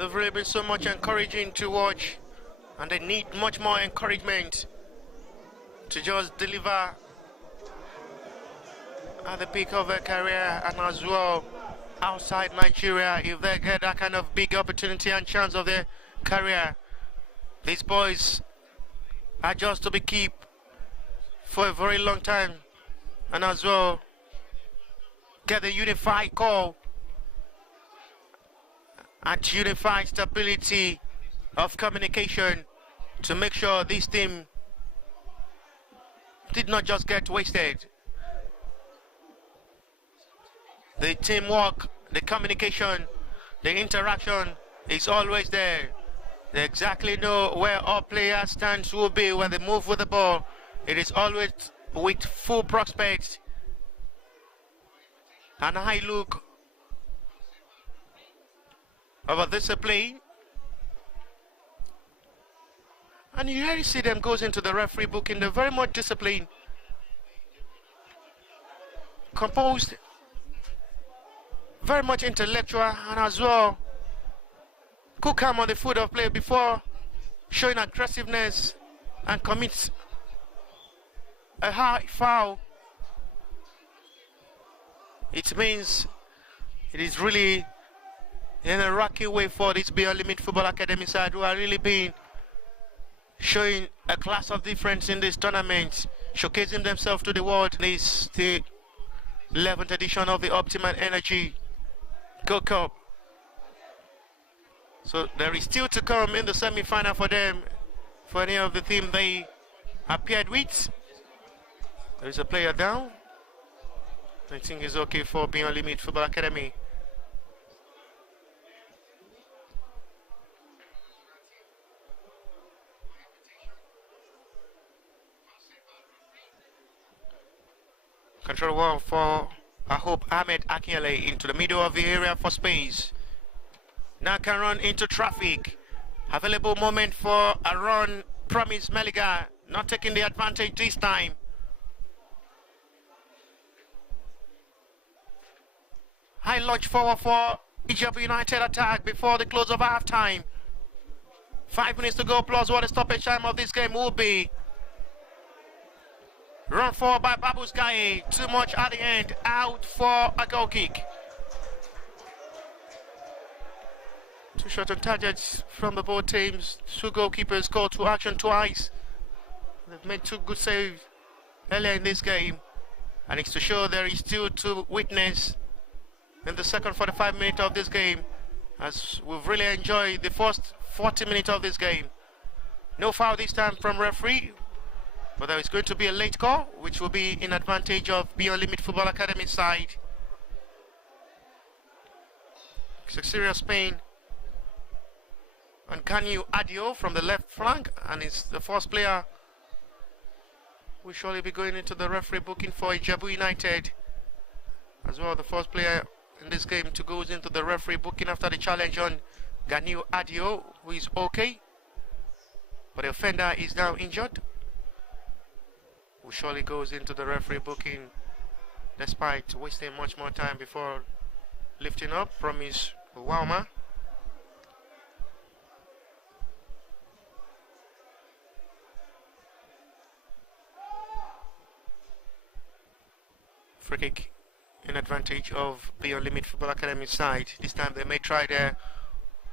They've really been so much encouraging to watch, and they need much more encouragement to just deliver at the peak of their career, and as well outside Nigeria if they get that kind of big opportunity and chance of their career. These boys are just to be kept for a very long time, and as well get the unified call and unified stability of communication to make sure this team did not just get wasted. The teamwork, the communication, the interaction is always there. They exactly know where all players' stance will be when they move with the ball. It is always with full prospect and a high look of a discipline. And you really see them goes into the referee book in the very much disciplined, composed, very much intellectual, and as well could come on the foot of play before showing aggressiveness and commits a high foul. It means it is really in a rocky way for this Beyond Limit Football Academy side, who are really being showing a class of difference in this tournament, showcasing themselves to the world. This the 11th edition of the Optima Energy Gold Cup. So there is still to come in the semi-final for them, for any of the team they appeared with. There is a player down. I think it's okay for Beyond Limit Football Academy. Control one for I hope Ahmed Akinyele into the middle of the area for space. Now can run into traffic. Available moment for a run. Promise Meliga not taking the advantage this time. High launch forward for IJEBU United attack before the close of half time. 5 minutes to go plus what the stoppage time of this game will be. Run forward by Babus Gaye. Too much at the end. Out for a goal kick. Two shot on targets from the both teams. Two goalkeepers called to action twice. They've made two good saves earlier in this game. And it's to show there is still to witness in the second 45 minutes of this game. as we've really enjoyed the first 40 minutes of this game. No foul this time from referee, but there is going to be a late call, which will be in advantage of Beyond Limit Football Academy side. It's a serious pain on Ganyu Adio from the left flank, and it's the first player will surely be going into the referee booking for IJEBU United as well. The first player in this game to go into the referee booking after the challenge on Ganyu Adio, who is okay, but the offender is now injured. Who surely goes into the referee booking despite wasting much more time before lifting up from his Wama. Free kick in advantage of Beyond Limit Football Academy side. This time they may try their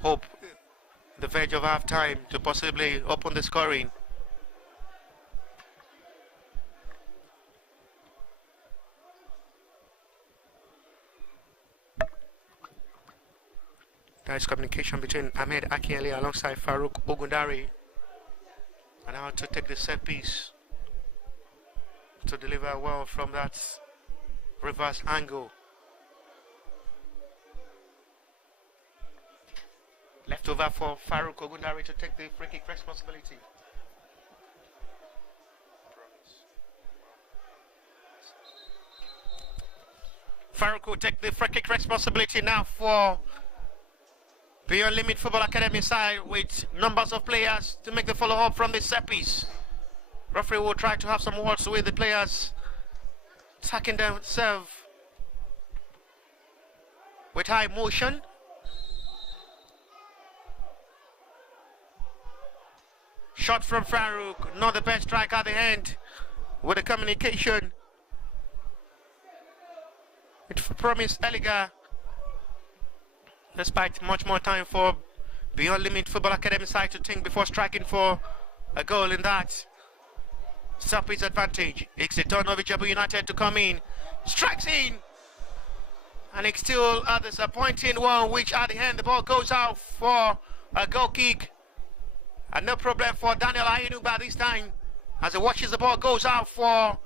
hope the verge of half time to possibly open the scoring. There is communication between Ahmed Akiele alongside Farouk Ogundari, and how to take the set piece to deliver well from that reverse angle. Left over for Farouk Ogundari to take the free kick responsibility. Farouk will take the free kick responsibility now for Beyond Limit Football Academy side, with numbers of players to make the follow-up from the set piece. Referee will try to have some words with the players, attacking themselves with high motion. Shot from Farouk, not the best strike at the end with the communication. It promised Eliga, despite much more time for Beyond Limit Football Academy side to think before striking for a goal in that set-piece advantage. It's the turn of IJEBU United to come in, strikes in, and it's still a disappointing one, which at the end the ball goes out for a goal kick. And no problem for Daniel Ayinu by this time, as he watches the ball goes out for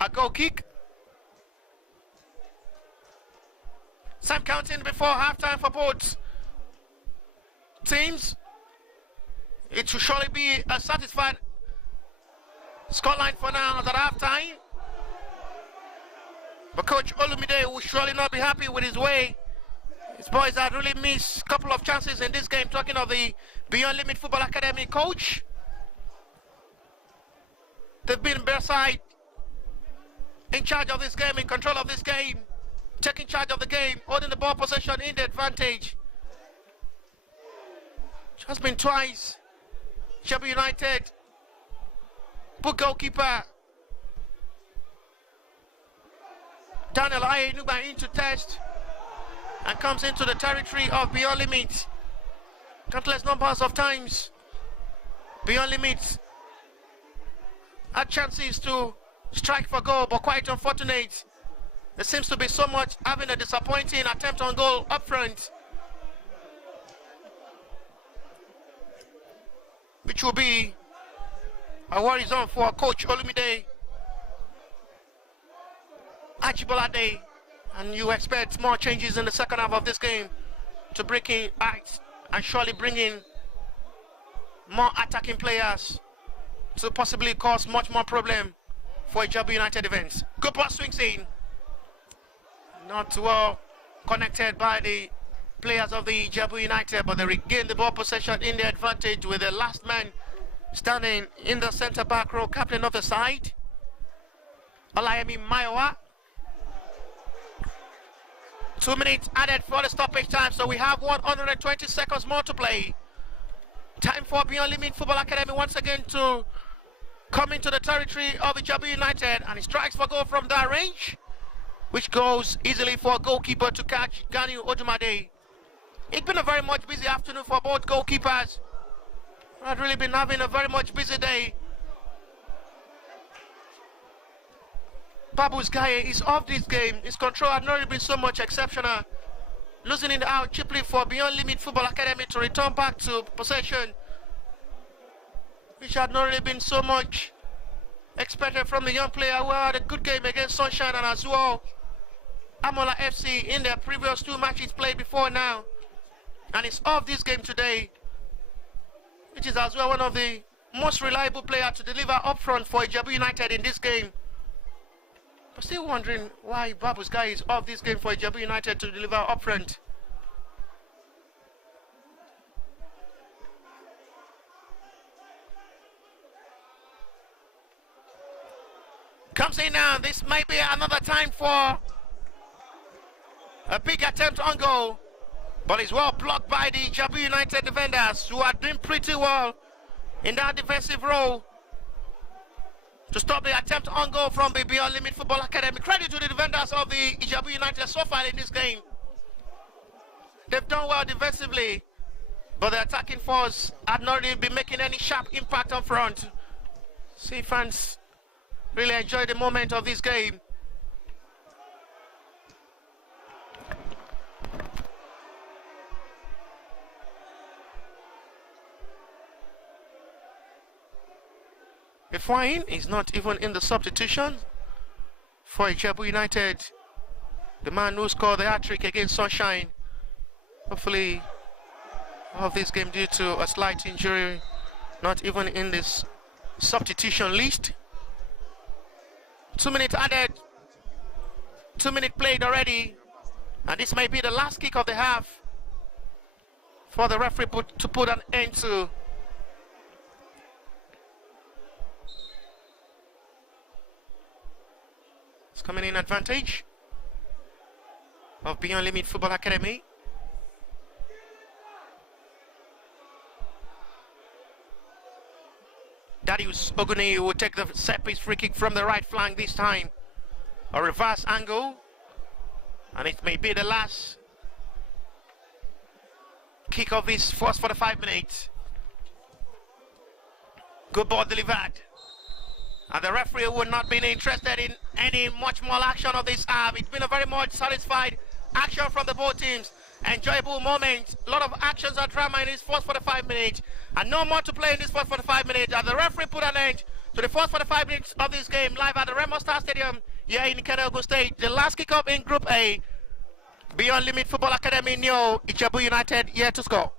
a goal kick. Some counting before halftime for both teams. It should surely be a satisfied scoreline for now at halftime. But Coach Olumide will surely not be happy with his way. His boys had really missed a couple of chances in this game, talking of the Beyond Limit Football Academy coach. They've been beside in charge of this game, in control of this game, taking charge of the game, holding the ball possession in the advantage. Just been twice. IJEBU United put goalkeeper Daniel Ayenuba into test and comes into the territory of Beyond Limit. Countless numbers of times Beyond Limit had chances to strike for goal, but quite unfortunate. There seems to be so much having a disappointing attempt on goal up front, which will be a worry zone for Coach Olumide Ajibolade, and you expect more changes in the second half of this game to break in out and surely bring in more attacking players to possibly cause much more problem for IJEBU United events. Good pass swings in. Not well connected by the players of the IJEBU United, but they regain the ball possession in the advantage with the last man standing in the centre back row, captain of the side, Olayemi Maiwa. 2 minutes added for the stoppage time, so we have 120 seconds more to play. Time for Beyond Limit Football Academy once again to come into the territory of IJEBU United, and he strikes for goal from that range, which goes easily for a goalkeeper to catch, Ganyu Odumade. It's been a very much busy afternoon for both goalkeepers. I've really been having a very much busy day. Babu's guy is off this game. His control had not really been so much exceptional. losing it out cheaply for Beyond Limit Football Academy to return back to possession, which had not really been so much expected from the young player who had a good game against Sunshine and as well Amola FC in their previous 2 matches played before now. And it's off this game today, which is as well one of the most reliable players to deliver up front for IJEBU United in this game. But still wondering why Babu's guy is off this game for IJEBU United to deliver up front. Comes in now. This might be another time for a big attempt on goal, but it's well blocked by the IJEBU United defenders, who are doing pretty well in that defensive role to stop the attempt on goal from the Beyond Limit Football Academy. Credit to the defenders of the IJEBU United so far in this game. They've done well defensively, but the attacking force had not really been making any sharp impact up front. See, fans really enjoy the moment of this game. Ifeanyi is not even in the substitution for IJEBU United, the man who scored the hat-trick against Sunshine. Hopefully, of this game due to a slight injury, not even in this substitution list. 2 minutes added, 2 minutes played already, and this may be the last kick of the half for the referee to put an end to. It's coming in advantage of Beyond Limit Football Academy. Darius Oguni will take the set piece free kick from the right flank this time. A reverse angle, and it may be the last kick of this first 45 minutes. Good ball delivered. And the referee would not been interested in any much more action of this half. It's been a very much satisfied action from the both teams. Enjoyable moment. A lot of actions and drama in this first 45 minutes. And no more to play in this first 45 minutes. And the referee put an end to the first 45 minutes of this game live at the Remo Star Stadium here in Keneogo State. The last kick-off in Group A. Beyond Limit Football Academy, Neo, IJEBU United, here to score.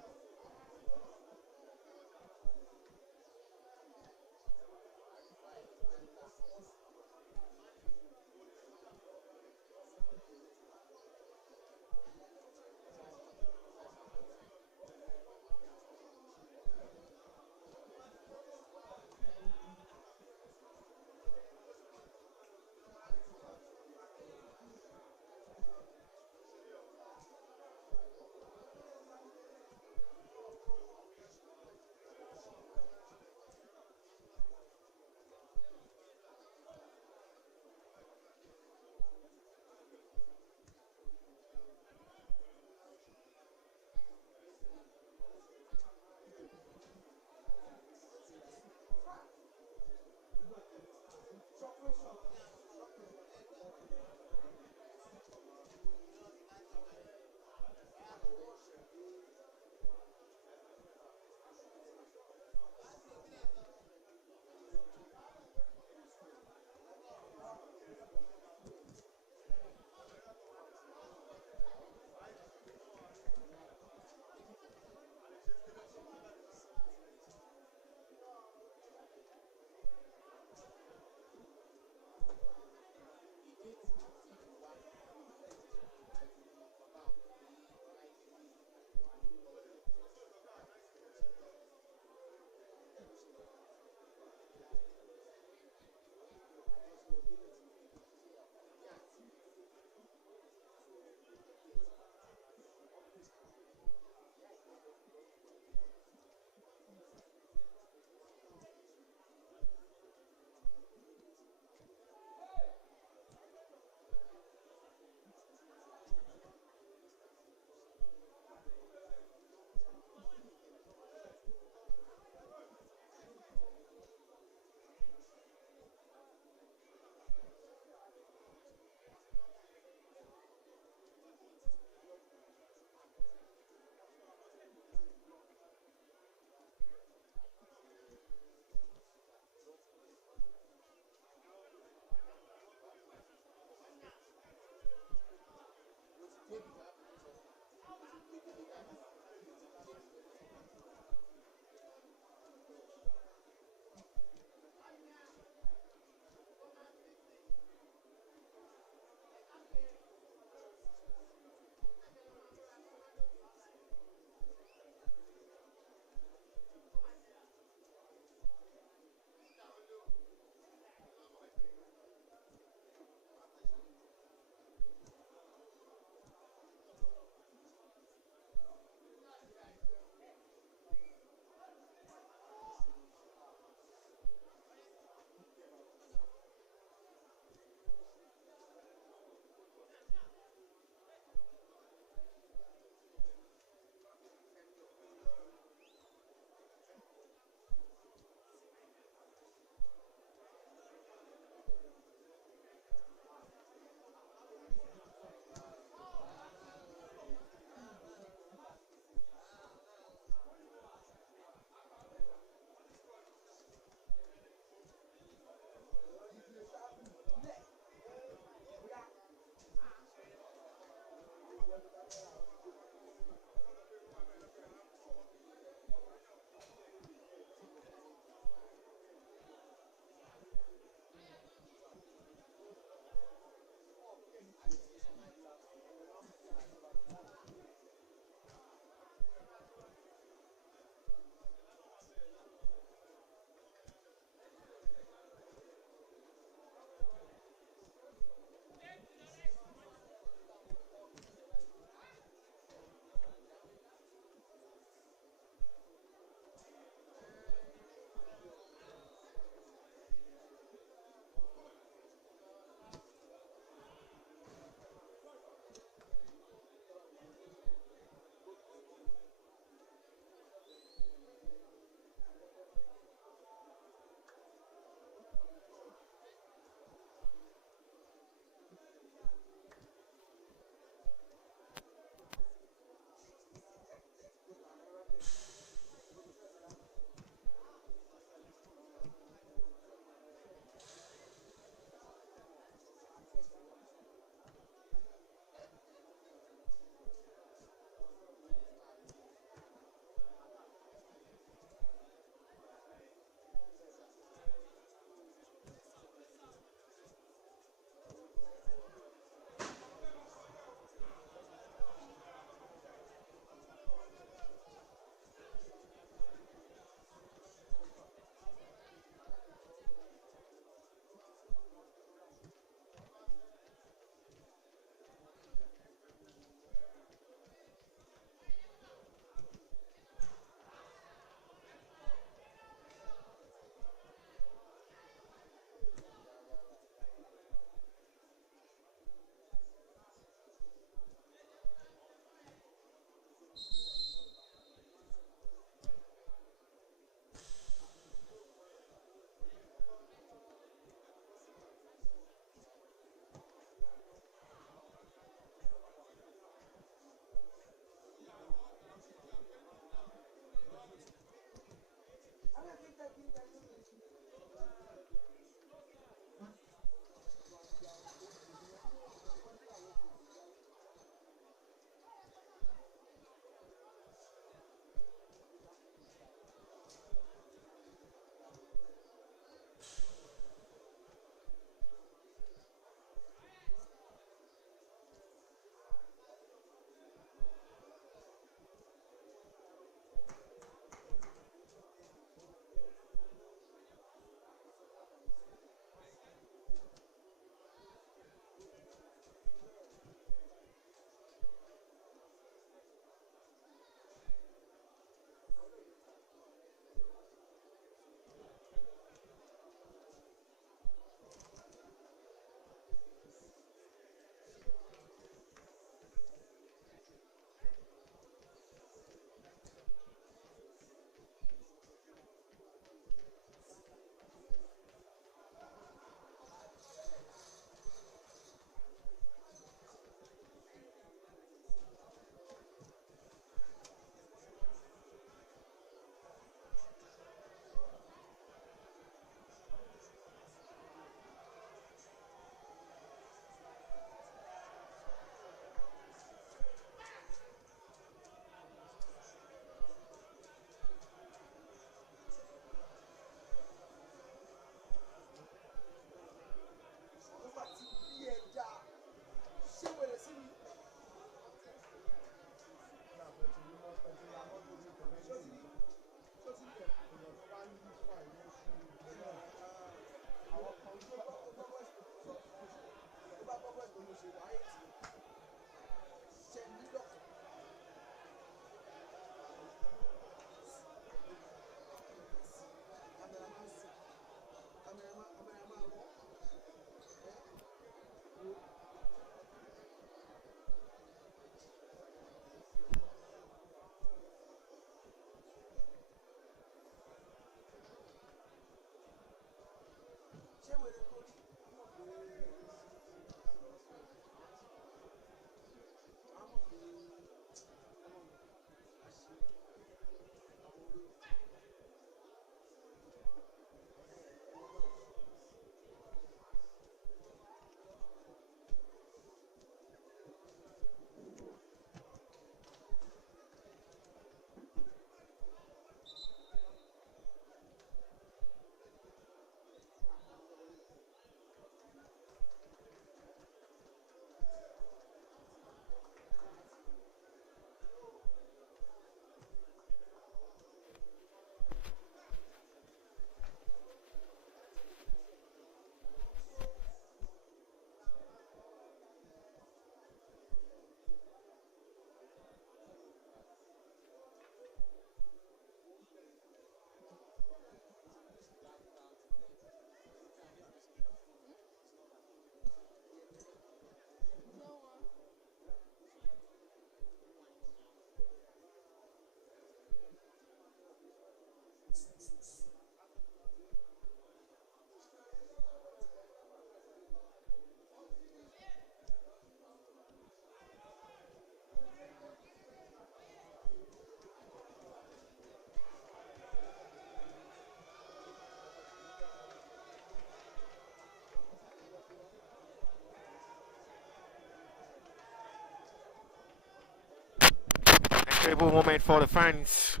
Incredible moment for the fans.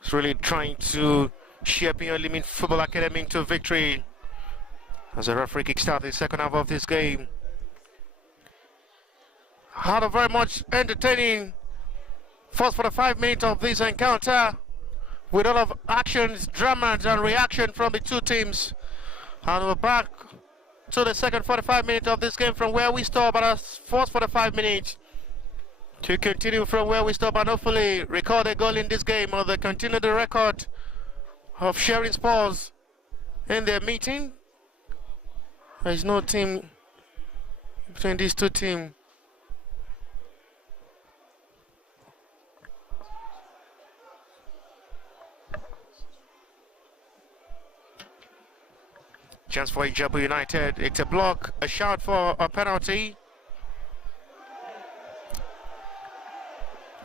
It's really trying to champion Limit Football Academy to victory as the referee kickstarts the second half of this game. Had a very much entertaining first 45 minutes of this encounter with a lot of actions, dramas and reaction from the two teams. And we're back to the second 45 minutes of this game from where we stopped at our first 45 minutes to continue from where we stopped and hopefully record a goal in this game or continue the record of sharing spoils in their meeting. There is no team between these two teams. Chance for IJEBU United. It's a block, a shout for a penalty.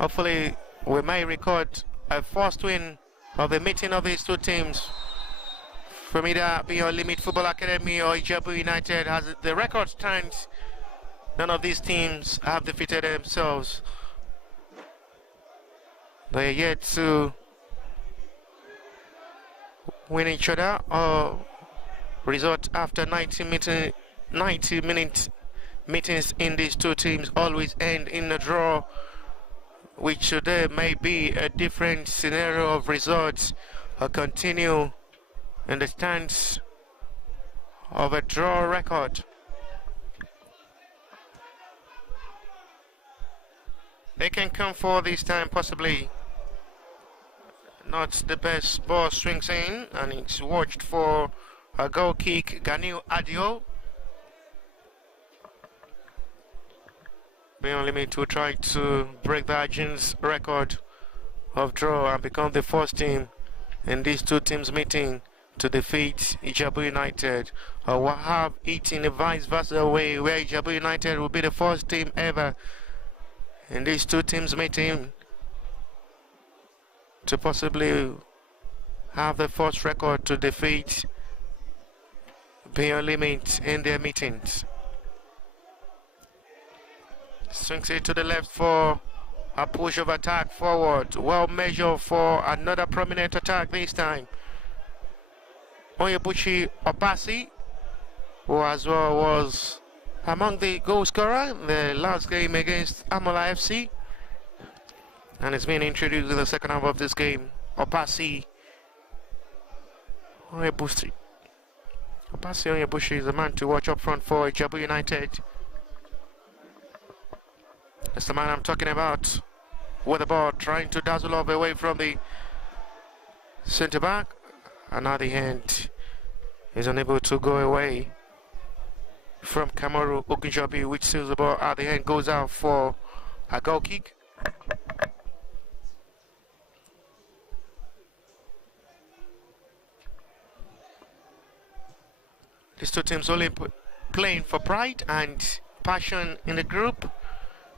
Hopefully we may record a first win of the meeting of these two teams from either Beyond Limit Football Academy or IJEBU United. As the record stands, none of these teams have defeated themselves. They are yet to win each other or result after 90-minute meetings in these two teams always end in a draw, which today may be a different scenario of results or continue in the stance of a draw record. They can come for this time possibly. Not the best ball swings in and it's watched for a goal kick. Ganil Adio. Beyond Limit to try to break the Argent's record of draw and become the first team in these two teams meeting to defeat IJEBU United, or have it in a vice versa way where IJEBU United will be the first team ever in these two teams meeting to possibly have the first record to defeat Beyond Limit in their meetings. Swings it to the left for a push of attack forward. Well measured for another prominent attack this time. Onyebuchi Obasi, who as well was among the goal scorer in the last game against Amola FC, and is being introduced in the second half of this game. Obasi Onyebuchi is the man to watch up front for IJEBU United. That's the man I'm talking about, with the ball trying to dazzle off away from the centre back, and at the end is unable to go away from Kamaru Ogunjobi, which seals the ball at the end, goes out for a goal kick. These two teams only playing for pride and passion in the group,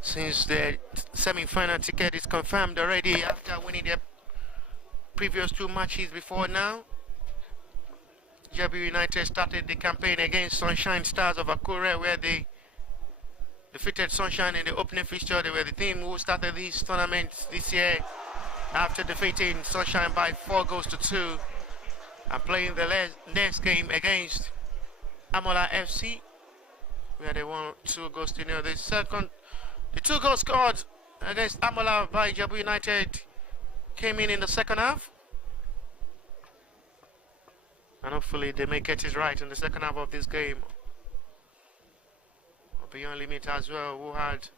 since the semi-final ticket is confirmed already after winning their previous two matches before now. IJEBU United started the campaign against Sunshine Stars of Akure, where they defeated Sunshine in the opening fixture. They were the team who started this tournament this year after defeating Sunshine by 4-2 and playing the next game against Amola FC, where they won 2-0. The two goals scored against Amola by IJEBU United came in the second half. And hopefully they may get it right in the second half of this game. Beyond Limit as well, who had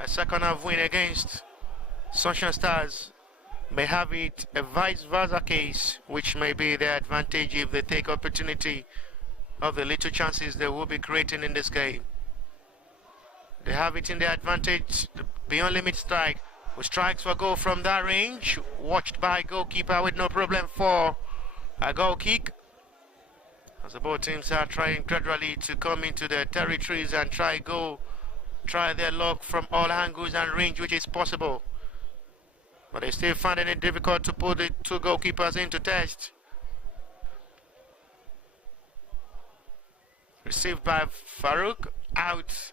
a second half win against Sunshine Stars, may have it a vice versa case, which may be their advantage if they take opportunity of the little chances they will be creating in this game. They have it in their advantage. The Beyond Limit strike, who strikes for goal from that range, watched by goalkeeper with no problem for a goal kick, as the both teams are trying gradually to come into their territories and try their luck from all angles and range which is possible. But they still finding it difficult to put the two goalkeepers into test. Received by Farouk, out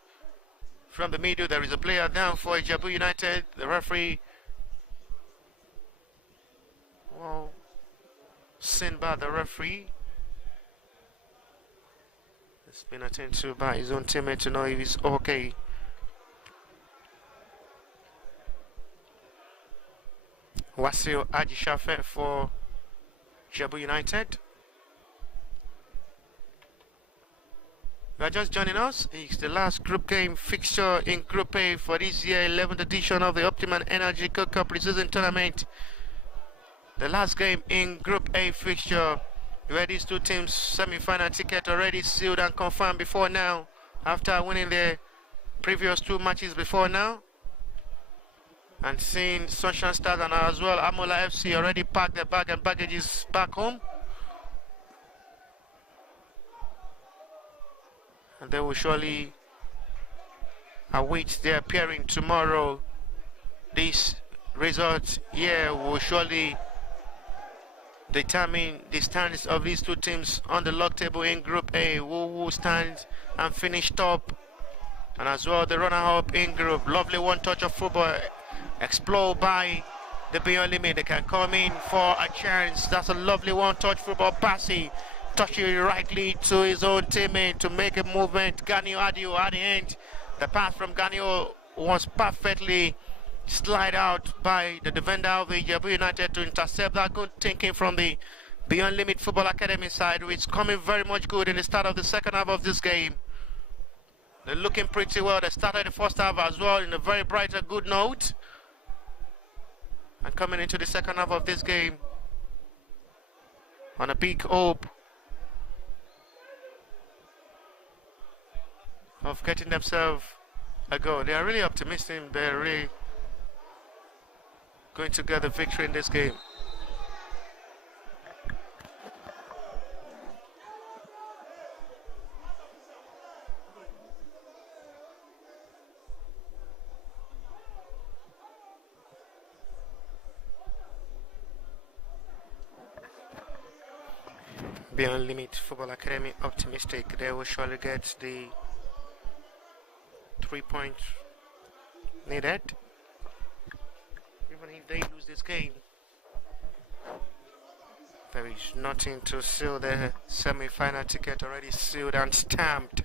from the middle. There is a player down for IJEBU United. The referee, well, seen by the referee. It's been attended to by his own teammate to know if he's okay. Wasil Ajishafe for IJEBU United. You are just joining us. It's the last group game fixture in Group A for this year 11th edition of the Optima Energy Cup Preseason Tournament. The last game in Group A fixture, where these two teams' semi-final ticket already sealed and confirmed before now, after winning their previous two matches before now, and seeing Sunshine Stars and as well Amola FC already packed their bag and baggages back home. And they will surely await their appearing tomorrow, this result here will surely determine the standings of these two teams on the log table in Group A, who will stand and finish top, and as well the runner-up in Group. Lovely one touch of football explored by the Beyond Limit. They can come in for a chance. That's a lovely one touch football. Passy touching it rightly to his own teammate to make a movement. Ganio Adio at the end. The pass from Ganio was perfectly slide out by the defender of the IJEBU United to intercept that. Good thinking from the Beyond Limit Football Academy side, which is coming very much good in the start of the second half of this game. They're looking pretty well. They started the first half as well in a very bright and good note. And coming into the second half of this game on a big hope of getting themselves a goal. They are really optimistic. They're really going to get the victory in this game. Beyond Limit Football Academy optimistic they will surely get the 3 points needed. Even if they lose this game, there is nothing to seal the semi-final ticket, already sealed and stamped.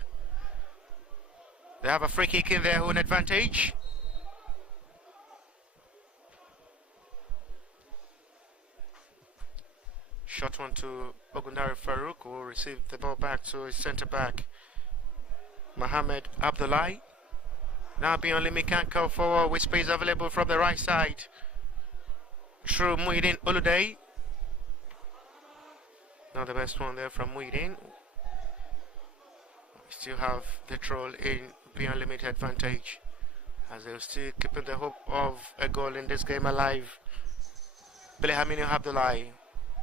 They have a free kick in their own advantage. Short one to Ogundari Farouk, who will receive the ball back to his centre back Mohamed Abdullahi. Now Beyond Limit can come forward with space available from the right side through Muhyiddin Uluday. Now the best one there from Muhyiddin. We still have the troll in Beyond Limit advantage, as they're still keeping the hope of a goal in this game alive. Belhamini Abdullahi,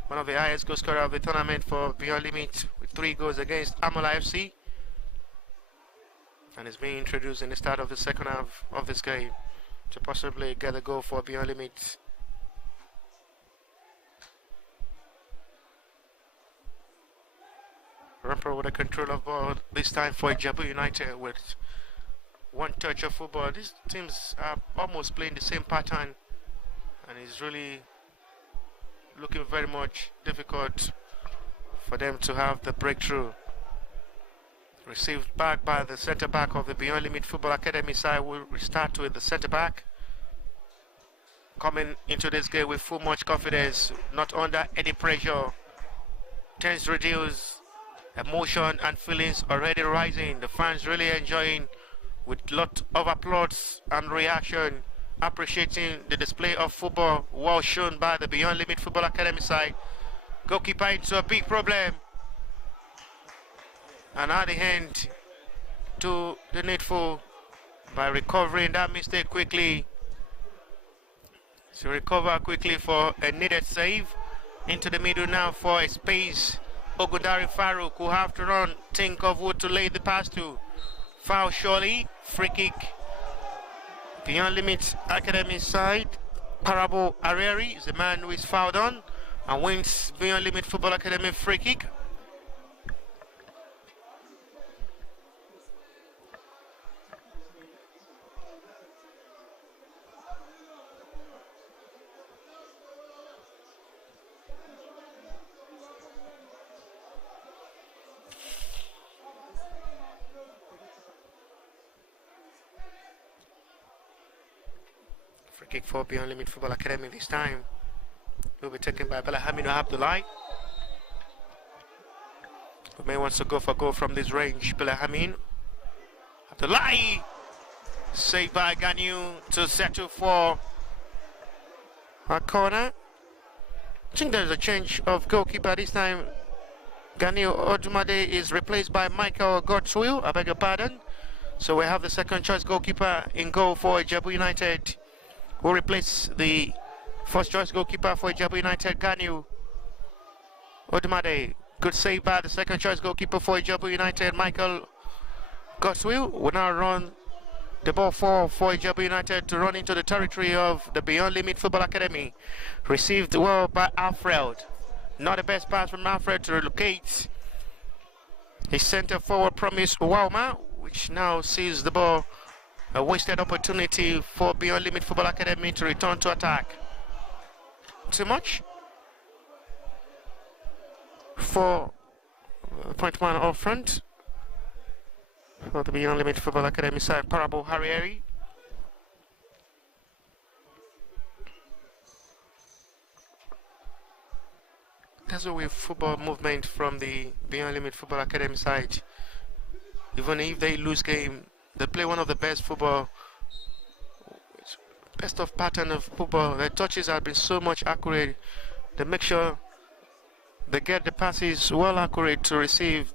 one of the highest goal scorer of the tournament for Beyond Limit, with 3 goals against Amola FC, and is being introduced in the start of the second half of this game to possibly get a goal for Beyond Limit. Ramper with a control of ball, this time for IJEBU United with one touch of football. These teams are almost playing the same pattern, and it's really looking very much difficult for them to have the breakthrough. Received back by the centre back of the Beyond Limit Football Academy side. We'll start with the centre back, coming into this game with full much confidence, not under any pressure. Tense reduced, emotion and feelings already rising. The fans really enjoying, with lot of applause and reaction, appreciating the display of football well shown by the Beyond Limit Football Academy side. Goalkeeper into a big problem, and at the end to the needful by recovering that mistake quickly. So recover quickly for a needed save. Into the middle now for a space. Ogundari Farouk, who have to run, think of who to lay the pass to. Foul surely, free kick. Beyond Limit Academy side, Parabo Areri is the man who is fouled on and wins Beyond Limit Football Academy free kick. Free kick for Beyond Limit Football Academy this time will be taken by Belhamini Abdullahi, who may wants to go for goal from this range. Belhamini Abdullahi, saved by Ganyu to settle for a corner. I think there's a change of goalkeeper this time. Ganyu Odumade is replaced by Michael Godswill, I beg your pardon. So we have the second choice goalkeeper in goal for IJEBU United, who replaced the first choice goalkeeper for IJEBU United, Ganyu Odumade. Good save by the second choice goalkeeper for IJEBU United, Michael Godswill. Will now run The ball for IJEBU United to run into the territory of the Beyond Limit Football Academy. Received well by Alfred. Not the best pass from Alfred to relocate his center forward Promise Wauma, which now sees the ball. A wasted opportunity for Beyond Limit Football Academy to return to attack. Too much? 4.1 up front for the Beyond Limit Football Academy side, Parable Harrieri. That's a with football movement from the Beyond Limit Football Academy side. Even if they lose game, they play one of the best football, best of pattern of football. Their touches have been so much accurate. They make sure they get the passes well accurate to receive,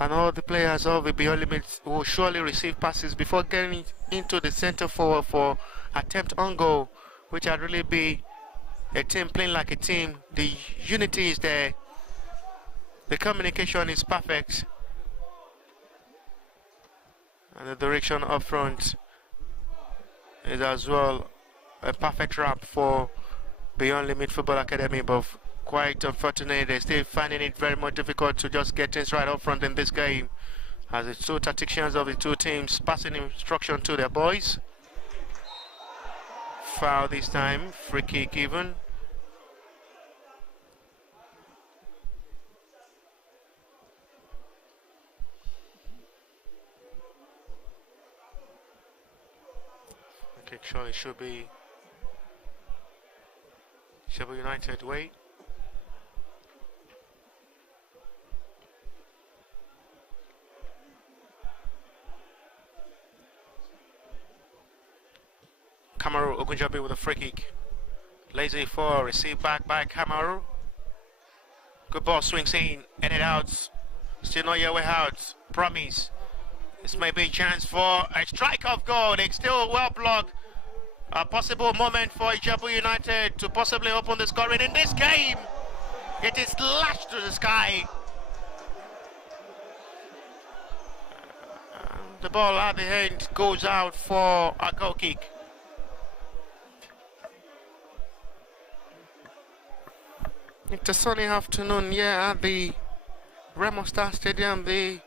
and all the players of the Beyond Limits will surely receive passes before getting into the center forward for attempt on goal, which would really be a team playing like a team. The unity is there, the communication is perfect, and the direction up front is as well a perfect wrap for Beyond Limit Football Academy, but quite unfortunate, they're still finding it very much difficult to just get things right up front in this game, as the two tacticians of the two teams passing instruction to their boys. Foul this time, free kick given. Okay, surely should be IJEBU United way. Kamaru Ogunjobi with a free kick. Lazy for receive back by Kamaru. Good ball, swings in, and it out. Still not yet way out. Promise. This may be a chance for a strike of goal. It's still well blocked. A possible moment for IJEBU United to possibly open the scoring in this game. It is lashed to the sky. The ball at the end goes out for a goal kick. It's a sunny afternoon here at the Remo Star Stadium, the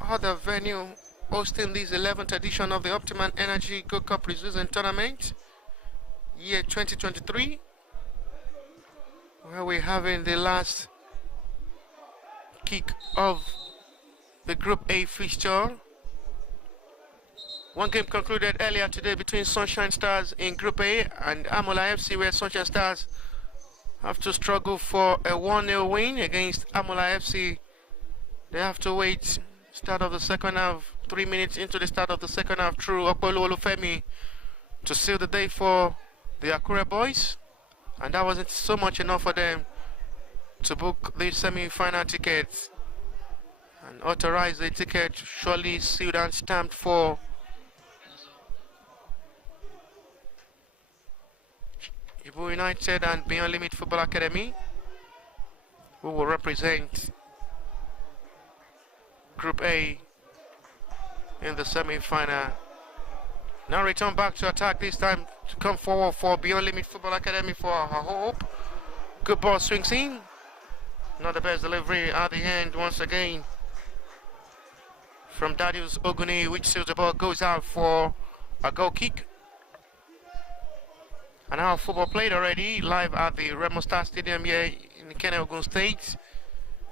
other venue hosting this 11th edition of the Optima Energy Go Cup Preseason Tournament, year 2023, where we're having the last kick of the Group A fixture. One game concluded earlier today between Sunshine Stars in Group A and Amola FC, where Sunshine Stars have to struggle for a 1-0 win against Amola FC. They have to wait start of the second half, 3 minutes into the start of the second half, through Okpolo Olufemi to seal the day for the Akure boys, and that wasn't so much enough for them to book the semi-final tickets and authorize the ticket surely sealed and stamped for IJEBU United and Beyond Limit Football Academy, who will represent Group A in the semi-final. Now return back to attack, this time to come forward for Beyond Limit Football Academy for a hope. Good ball, swings in. Not the best delivery at the end once again from Darius Oguni, which seals the ball, goes out for a goal kick. And now football played already live at the Remo Star Stadium here in Kenya, Ogun State.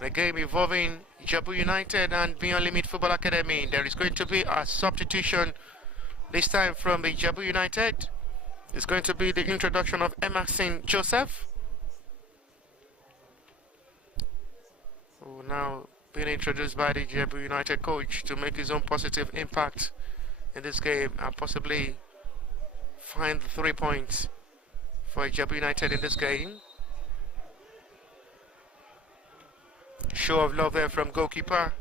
The game involving IJEBU United and Beyond Limit Football Academy. There is going to be a substitution, this time from the IJEBU United. It's going to be the introduction of Emerson Joseph, who now being introduced by the IJEBU United coach to make his own positive impact in this game and possibly find the 3 points for IJEBU United in this game. Show of love there from goalkeeper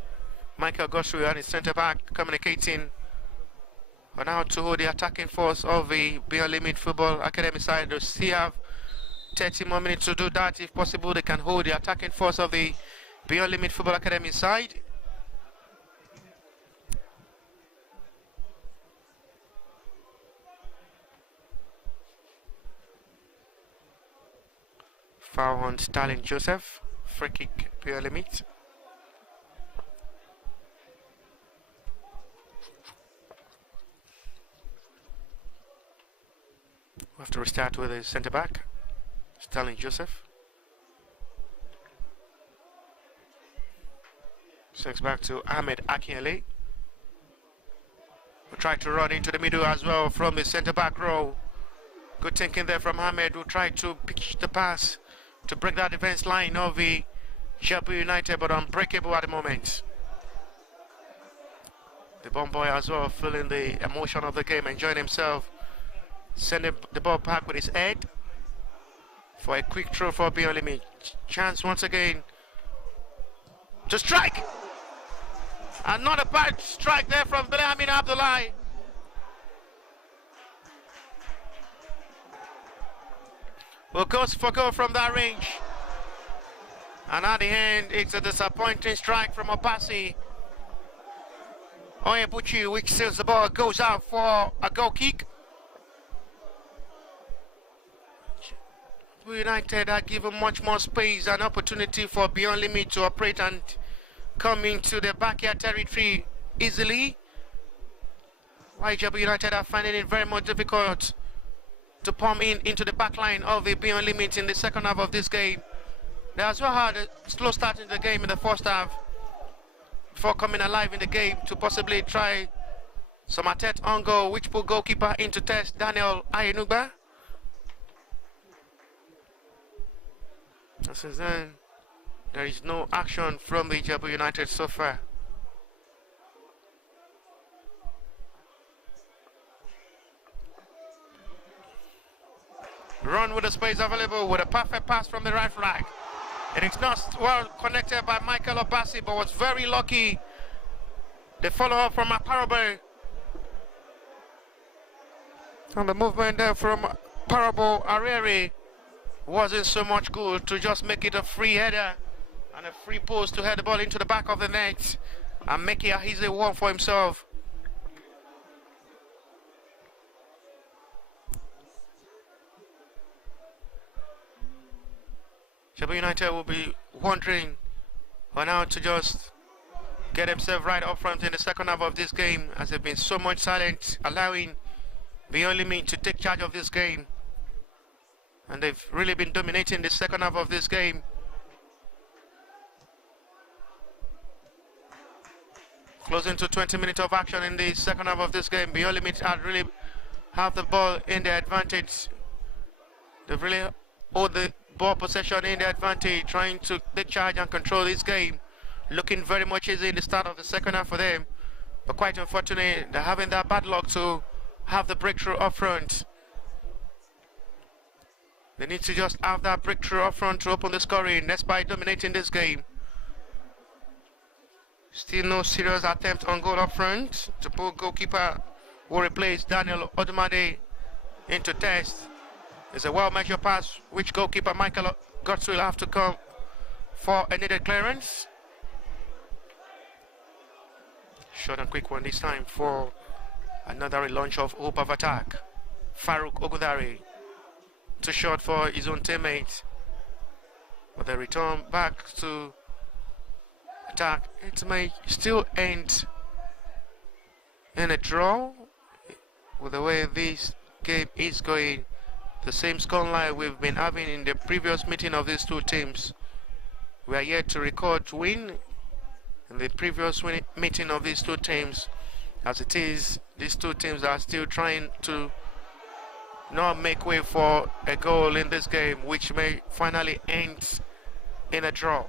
Michael Gosri and his centre back communicating on how to hold the attacking force of the Beyond Limit Football Academy side. They still have 30 more minutes to do that. If possible, they can hold the attacking force of the Beyond Limit Football Academy side. Foul on Stalin Joseph. Free kick per limit. We have to restart with the centre back, Stalin Joseph. Six back to Ahmed Akiele. We try to run into the middle as well from the centre back row. Good thinking there from Ahmed, who tried to pitch the pass to break that defense line of the IJEBU United, but unbreakable at the moment. The bomb boy as well, feeling the emotion of the game, enjoying himself. Sending the ball back with his head for a quick throw for Beyond Limit. Chance once again to strike. Another bad strike there from Benjamin Abdullahi. Well, goes for goal from that range. And at the end, it's a disappointing strike from Opasi IJEBU, which says the ball goes out for a goal kick. United are given much more space and opportunity for Beyond Limit to operate and come into the backyard territory easily. IJEBU United are finding it very much difficult to pump into the back line of the Beyond Limit in the second half of this game. They as well had a slow start in the game in the first half before coming alive in the game to possibly try some attempt on goal, which put goalkeeper into test, Daniel Ayenuba. Since then, there is no action from the IJEBU United so far. Run with the space available with a perfect pass from the right flag. And it's not well connected by Michael Obasi, but was very lucky. The follow-up from Aparabo. And the movement there from Parabo Areri wasn't so much good to just make it a free header and a free post to head the ball into the back of the net and make it an easy one for himself. IJEBU United will be wondering on how to just get himself right up front in the second half of this game, as they've been so much silent, allowing Beyond Limit to take charge of this game. And they've really been dominating the second half of this game. Closing to 20 minutes of action in the second half of this game. Beyond Limit had really have the ball in their advantage. They've really hold the ball possession in their advantage, trying to take charge and control this game. Looking very much easy in the start of the second half for them. But quite unfortunate, they're having that bad luck to have the breakthrough up front. They need to just have that breakthrough up front to open the scoring, despite dominating this game. Still no serious attempt on goal up front to put goalkeeper will replace Daniel Odumade into test. It's a well-measured pass, which goalkeeper Michael Gotts will have to come for a needed clearance. Short and quick one this time for another relaunch of hope of attack. Farouk Ogudari. Too short for his own teammate. But the return back to attack. It may still end in a draw with the way this game is going. The same scoreline we've been having in the previous meeting of these two teams. We are yet to record win in the previous meeting of these two teams. As it is, these two teams are still trying to not make way for a goal in this game, which may finally end in a draw.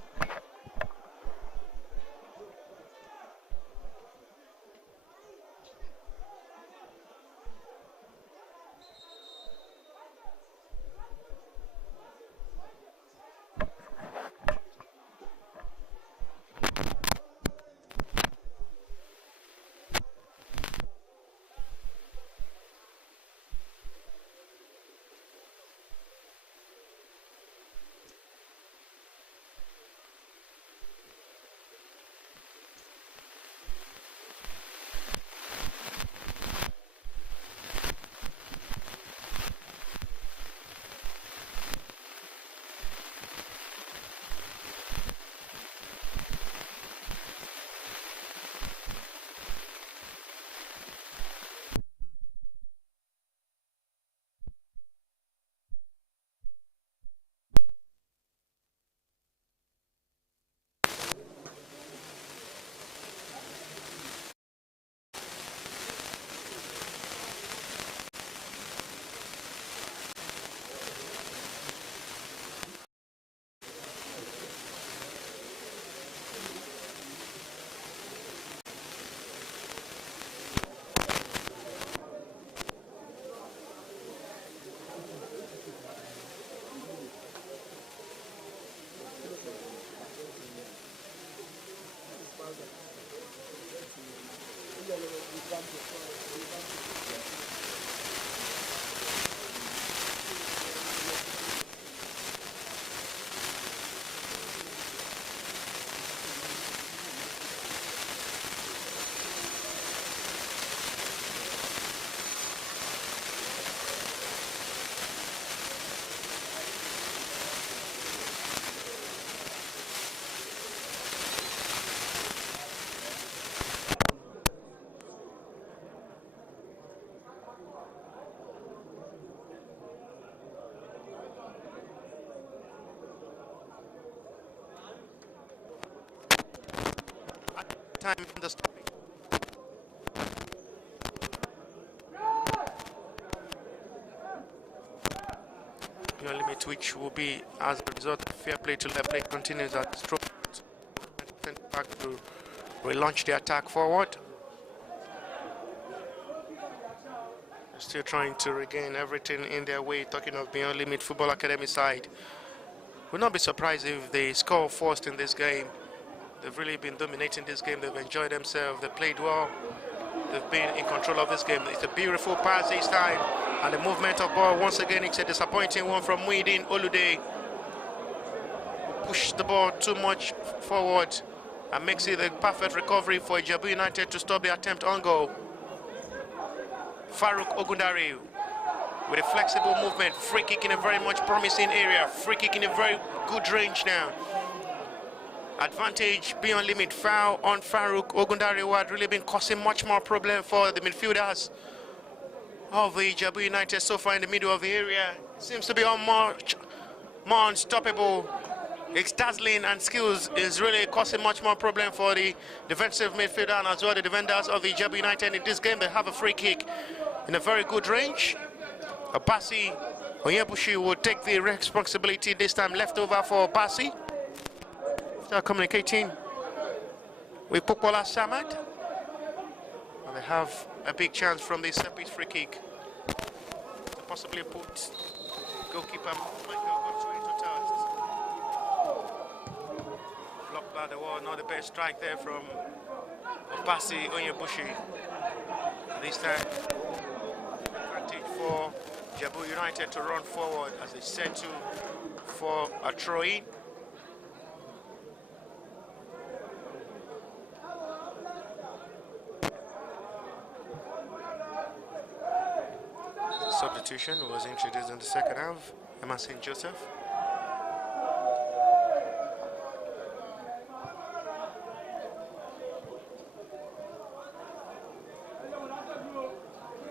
Time in the stoppage. Your limit, which will be as a result of fair play till the play continues at the stroke back to relaunch the attack forward. Still trying to regain everything in their way, talking of Beyond Limit Football Academy side. Would not be surprised if they score first in this game. They've really been dominating this game. They've enjoyed themselves. They played well. They've been in control of this game. It's a beautiful pass this time. And the movement of ball, once again, it's a disappointing one from Muideen Olude. Pushed the ball too much forward and makes it a perfect recovery for IJEBU United to stop the attempt on goal. Farouk Ogundare with a flexible movement. Free kick in a very much promising area. Free kick in a very good range now. Advantage beyond limit, foul on Farouk Ogundare, who had really been causing much more problem for the midfielders of the IJEBU United so far in the middle of the area. Seems to be more unstoppable. His dazzling and skills is really causing much more problem for the defensive midfielder and as well the defenders of the IJEBU United. In this game, they have a free kick in a very good range. Abasi Onyebushi will take the responsibility this time, left over for Abasi. Start communicating with Popola Samad. And they have a big chance from this set-piece free kick to possibly put goalkeeper Michael Gotsui to task. Blocked by the wall, not the best strike there from Abasi Onyebushi. This time, advantage for IJEBU United to run forward as they set to for a throw-in. Substitution was introduced in the second half. Emerson Joseph.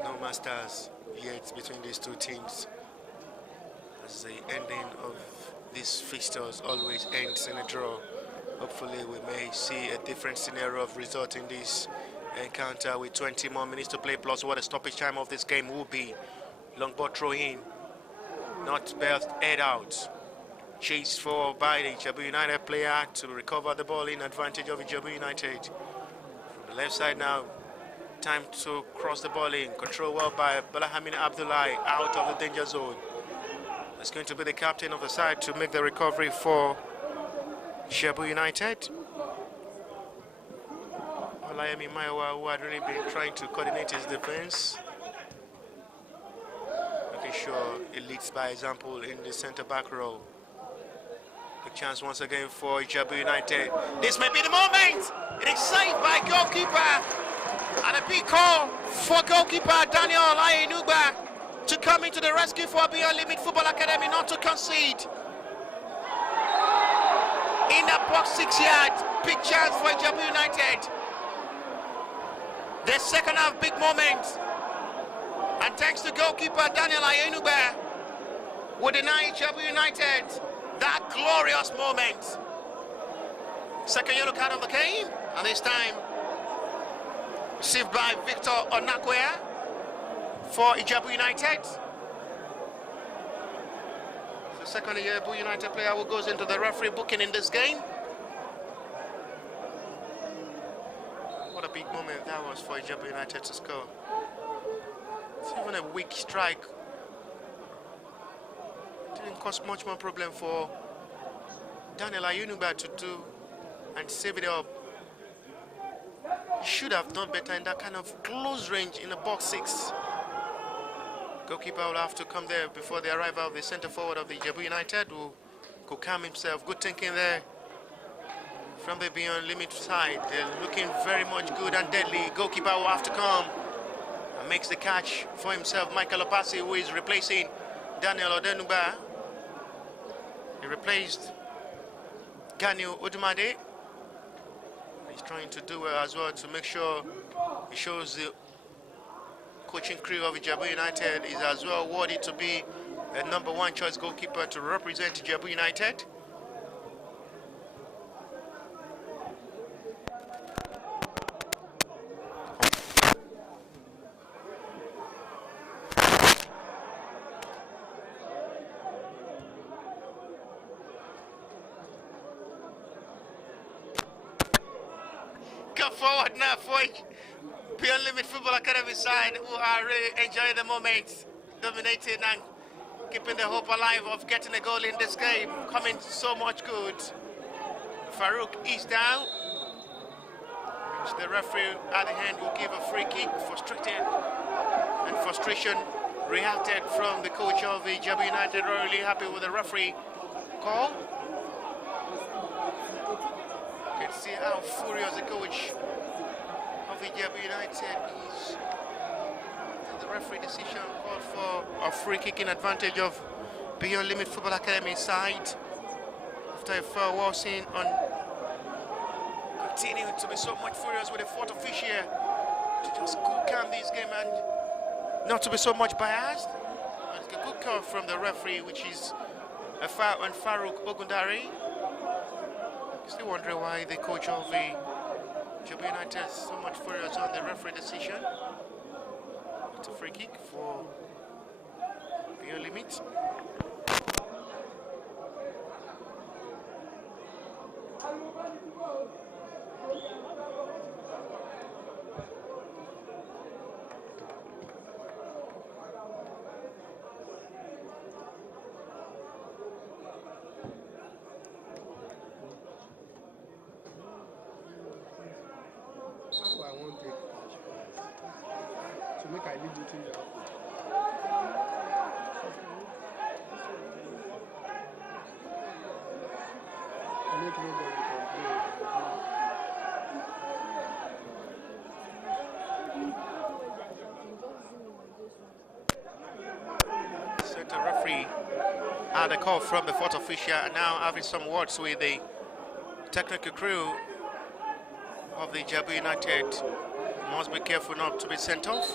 No masters yet between these two teams, as the ending of these fixtures always ends in a draw. Hopefully we may see a different scenario of result in this encounter with 20 more minutes to play, plus what the stoppage time of this game will be. Long ball throw in, not belt head out. Chased for by the IJEBU United player to recover the ball in advantage of IJEBU United. From the left side now, time to cross the ball in. Control well by Balahamin Abdullahi out of the danger zone. It's going to be the captain of the side to make the recovery for IJEBU United. Olayemi Maiwa, who had really been trying to coordinate his defense. Making sure he leads by example in the centre-back role. The chance once again for IJEBU United. This may be the moment. It is saved by goalkeeper. And a big call for goalkeeper Daniel Ayenuba to come into the rescue for Beyond Limit Football Academy, not to concede. In the box 6 yards, big chance for IJEBU United. The second half, big moment. And thanks to goalkeeper Daniel Ayenuba, will deny IJEBU United that glorious moment. Second yellow card of the game, and this time received by Victor Onakwea for IJEBU United. The second IJEBU United player who goes into the referee booking in this game. What a big moment that was for IJEBU United to score. It's even a weak strike. Didn't cause much more problem for Daniel Ayenuba to do and save it up. should have done better in that kind of close range in the box 6. Goalkeeper will have to come there before the arrival of the centre forward of the IJEBU United, who could calm himself. Good thinking there from the beyond limit side. They're looking very much good and deadly. Goalkeeper will have to come and makes the catch for himself. Michael Opasi, who is replacing Daniel Odenuba. He replaced Ganyu Odumade. He's trying to do well as well to make sure he shows the coaching crew of IJEBU United is as well worthy to be a #1 choice goalkeeper to represent IJEBU United. Come forward now for Beyond Limit Football Academy side, who are really enjoying the moment, dominating and keeping the hope alive of getting a goal in this game. Coming so much good. Farouk is down. The referee at the hand will give a free kick. Frustrated and frustration reacted from the coach of the IJEBU United. Really happy with the referee call. You can see how furious the coach of IJEBU United is. The referee decision called for a free kicking advantage of Beyond Limit Football Academy side after a foul was seen on continuing to be so much furious with the fourth official to just calm this game and not to be so much biased. And it's a good call from the referee, which is a foul on Farouk Ogundari. Still wondering why the coach of the IJEBU United is so much furious on the referee decision. It's a free kick for Beyond Limit. I won't take. So make I leave the thing there. Make nobody complain. Set a referee had a call from the fourth official and now having some words with the technical crew of the IJEBU United. Must be careful not to be sent off.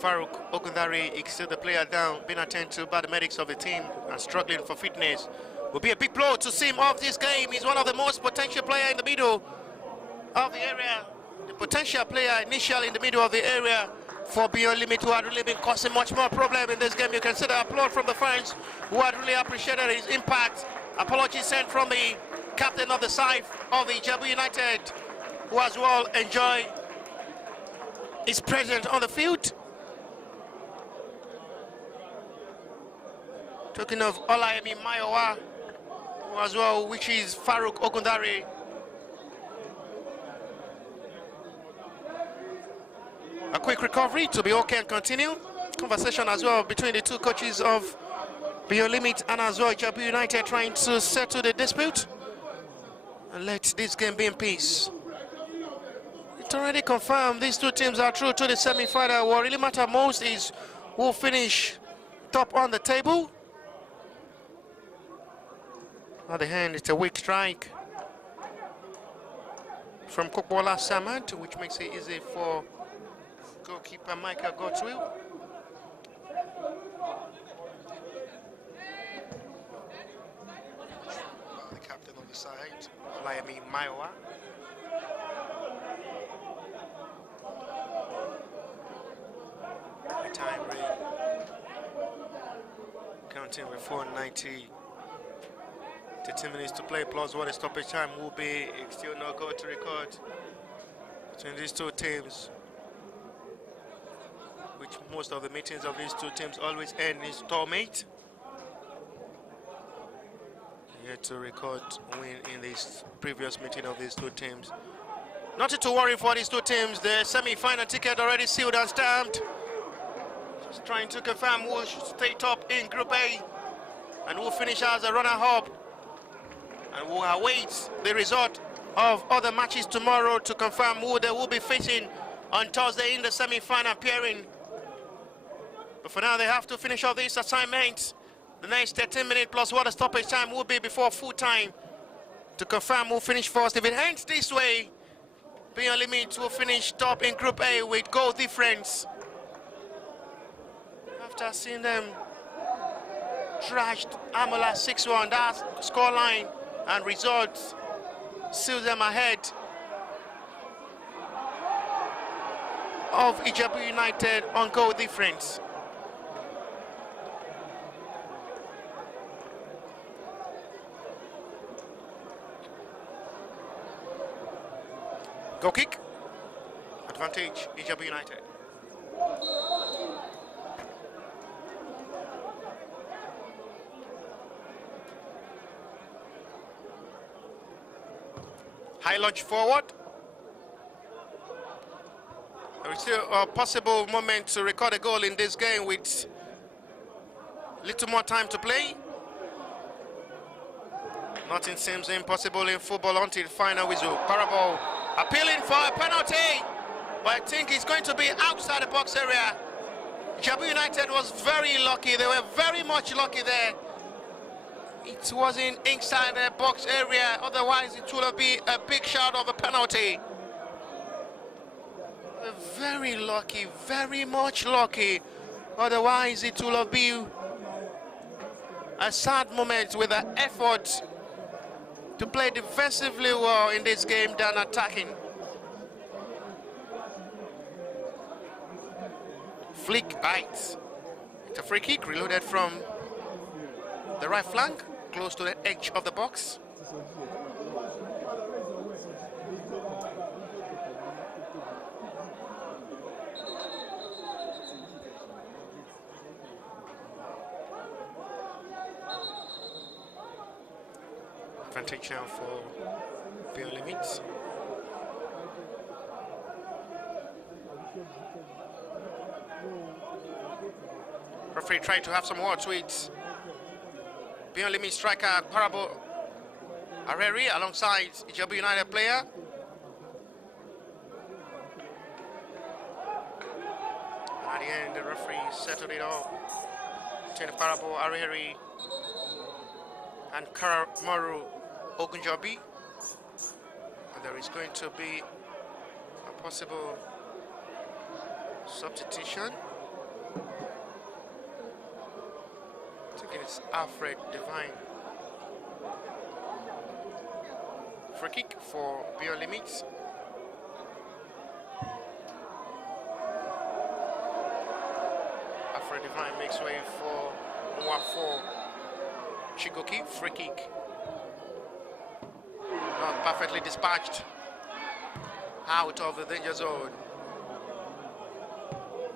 Farouk Ogundari is still the player down, being attended to by the medics of the team and struggling for fitness. Will be a big blow to see him off this game. He's one of the most potential players in the middle of the area. The potential player initially in the middle of the area for Beyond Limit, who had really been causing much more problem in this game. You can see the applaud from the fans who had really appreciated his impact. Apologies sent from the captain of the side of the IJEBU United, who as well enjoy his presence on the field. Talking of Olayemi Mayowa, who as well, which is Farouk Ogundari. A quick recovery to be okay and continue. Conversation as well between the two coaches of Beyond Limit and as well IJEBU United, trying to settle the dispute and let this game be in peace. It's already confirmed these two teams are through to the semi-final. What really matters most is who will finish top on the table. On the hand, it's a weak strike from Kokbola Samad, which makes it easy for goalkeeper Michael Godswill. The captain of the side, Olayemi Mayowa. The time ring counting with 490. 13 minutes to play plus what the stoppage time will be. It's still no goal to record between these two teams, which most of the meetings of these two teams always end in stalemate. Yet to record win in this previous meeting of these two teams. Nothing to worry for these two teams. The semi-final ticket already sealed and stamped. Just trying to confirm who will stay top in Group A and who will finish as a runner-up. And we'll await the result of other matches tomorrow to confirm who they will be facing on Thursday in the semi-final pairing. But for now, they have to finish off this assignment. The next 13-minute plus water stoppage time will be before full time to confirm who finish first. If it ends this way, Beyond Limits will finish top in Group A with goal difference. After seeing them trashed Amola 6-1, that scoreline and results seals them ahead of IJEBU United on goal difference. Goal kick, advantage IJEBU United. High launch forward. There is still a possible moment to record a goal in this game with little more time to play. Nothing seems impossible in football until the final whistle. Parable appealing for a penalty, but I think it's going to be outside the box area. IJEBU United was very lucky. They were very much lucky there. It wasn't inside the box area, otherwise it would have been a big shout of a penalty. Very lucky, very much lucky. Otherwise it would have been a sad moment with the effort to play defensively well in this game than attacking. Flick right. It's a free kick reloaded from the right flank, close to the edge of the box. Advantage now for Beyond Limits. Referee tried to have some words with Beyond Limits striker Parable Areri alongside IJEBU United player. And at the end, the referee settled it all between Parable Areri and Karamaru Ogunjobi. And there is going to be a possible substitution. I think it's Alfred Divine. Free kick for Beyond Limits. Alfred Divine makes way for Mwafo Chigoki. Free kick. Not perfectly dispatched. Out of the danger zone.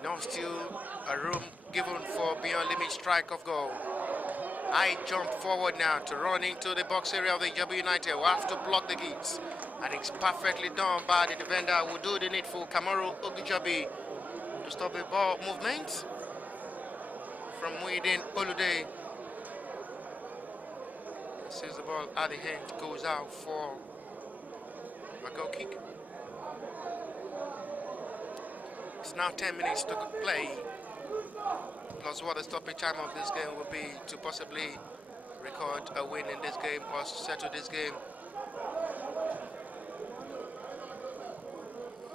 Now still a room given for Beyond Limits strike of goal. I jump forward now to run into the box area of the IJEBU United. We have to block the gates. And it's perfectly done by the defender who do the needful, Kamaru Ogunjobi, to stop the ball movement from Muhyiddin Olude. Sees the ball at the hand, goes out for a goal kick. It's now 10 minutes to play. Plus what the stopping time of this game will be to possibly record a win in this game or settle this game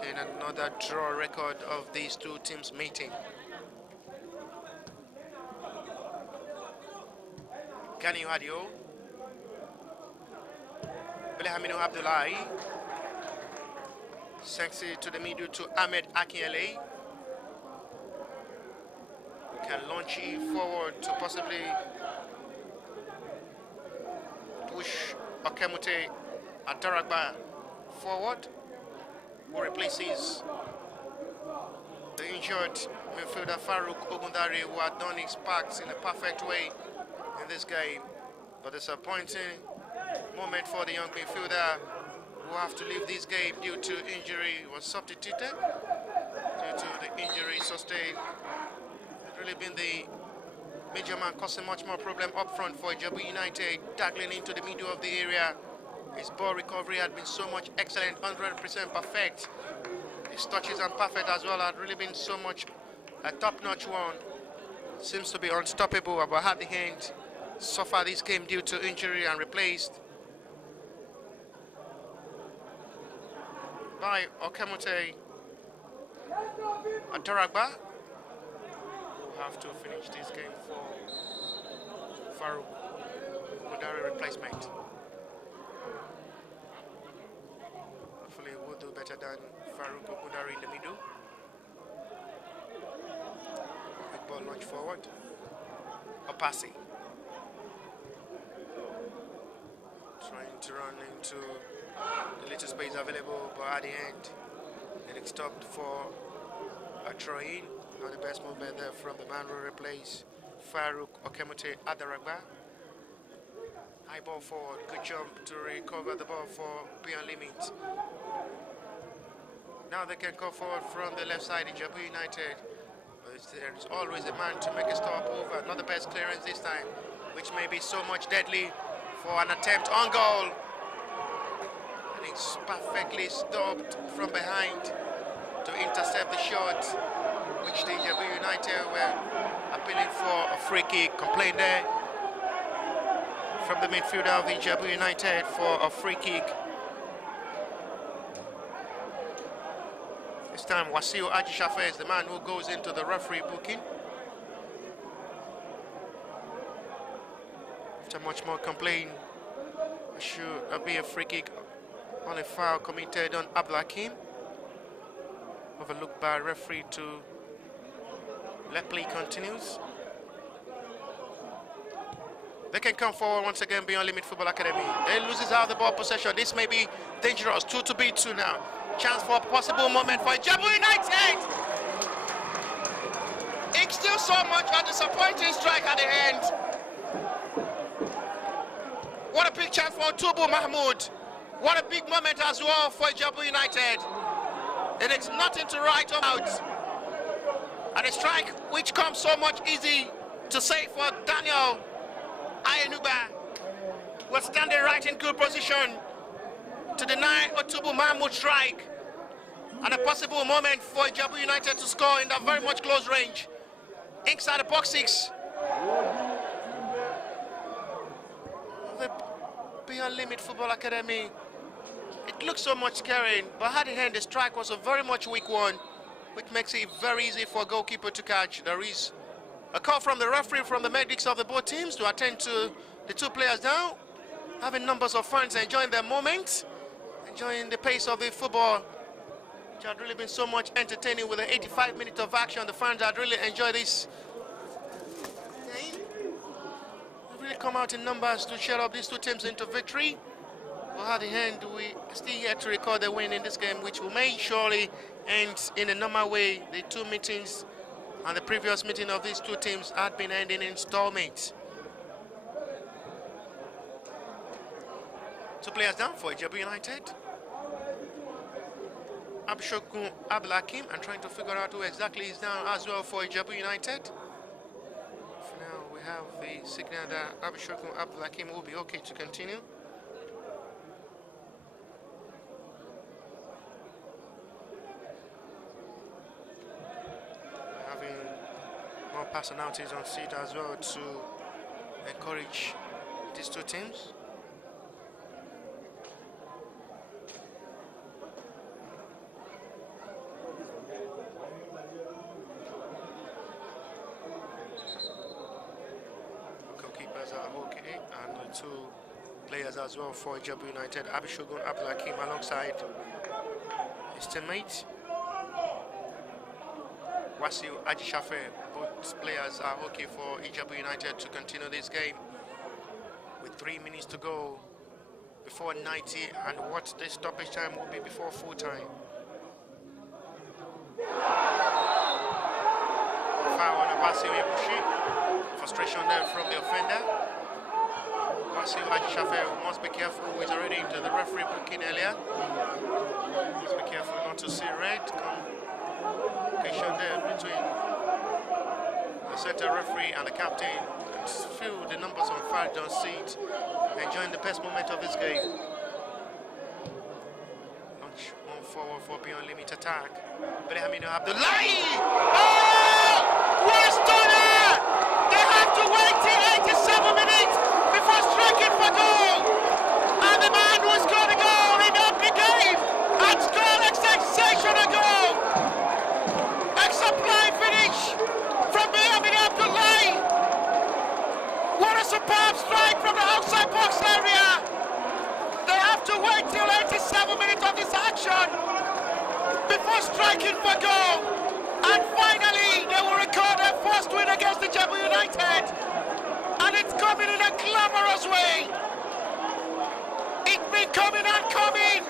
in another draw record of these two teams meeting. Gani Hadio, Belhamino Abdullahi, sexy to the middle to Ahmed Akinyele. Can launch it forward to possibly push Okemute Ataragba forward, who replaces the injured midfielder Farouk Ogundare, who had done his parts in a perfect way in this game. But disappointing moment for the young midfielder who have to leave this game due to injury, was substituted due to the injury sustained. Really been the major man causing much more problem up front for IJEBU United, tackling into the middle of the area. His ball recovery had been so much excellent, 100% perfect. His touches and perfect as well had really been so much a top-notch one. Seems to be unstoppable, but at the end, suffered this game due to injury and replaced by Okemote Adaragba, who have to finish this game for Farouk Budari replacement. Hopefully we'll do better than Farouk Budari in the middle. Quick ball launch forward. Opasi trying to run into the little space available, but at the end getting stopped for a throw-in. Not the best movement there from the man who replaced Farouk Okemote Adaragba. High ball forward, good jump to recover the ball for beyond limit. Now they can go forward from the left side, IJEBU United. But there is always a man to make a stop over. Not the best clearance this time, which may be so much deadly for an attempt on goal. And it's perfectly stopped from behind to intercept the shot, which the IJEBU United were appealing for a free kick. Complaint there from the midfielder of the IJEBU United for a free kick. This time Wasiu Ajishafe is the man who goes into the referee booking. After much more complaint, should be a free kick on a foul committed on Abdulhakim. Overlooked by referee to let play continues. They can come forward once again beyond Limit Football Academy. They loses out the ball possession. This may be dangerous. 2 to beat 2 now. Chance for a possible moment for IJEBU United. It's still so much a disappointing strike at the end. What a big chance for Tubu Mahmoud. What a big moment as well for IJEBU United. And it's nothing to write about. And a strike which comes so much easy to say for Daniel Ayenuba, was standing right in good position to deny Otubu Mahmoud strike, and a possible moment for IJEBU United to score in that very much close range inside the box 6. The Beyond Limit Football Academy, it looks so much scary, but at the end the strike was a very much weak one, which makes it very easy for a goalkeeper to catch. There is a call from the referee, from the medics of the both teams to attend to the 2 players down, having numbers of fans enjoying their moment, enjoying the pace of the football, which had really been so much entertaining with the 85 minutes of action. The fans had really enjoyed this game. They've really come out in numbers to cheer up these 2 teams into victory. But at the end, we still yet to record the win in this game, which will may surely end in a normal way. The 2 meetings and the previous meeting of these 2 teams had been ending in stalemates. 2 players down for IJEBU United. Abshokun Abdulhakim, and trying to figure out who exactly is down as well for IJEBU United. For now, we have the signal that Abshokun Abdulhakim will be okay to continue. Having more personalities on seat as well to encourage these 2 teams. Goalkeepers are okay, and the 2 players as well for IJEBU United, Abishogun Abdulhakim alongside his teammate Wasiu Ajishafe. Both players are okay for IJEBU United to continue this game with 3 minutes to go before 90, and what the stoppage time will be before full time. Foul on Abasi Webushi. Frustration there from the offender. Wasi Shafe must be careful with already into the referee booking earlier. Must be careful not to see red. Communication there between the center referee and the captain. And feel the numbers on fire, don't see it. Enjoying the best moment of this game. Launch on forward for beyond limit attack. Benjamin Abdullahi! Oh! What a stunner! They have to wait till 87 minutes before striking for goal. And the man who scored the goal in the game had scored a sensational goal. Exemplary finish from Benjamin Abdullahi. What a superb strike from the outside box area. They have to wait till 87 minutes of this action before striking for goal. And finally, they will record their first win against the IJEBU United. And it's coming in a glamorous way. It's been coming and coming.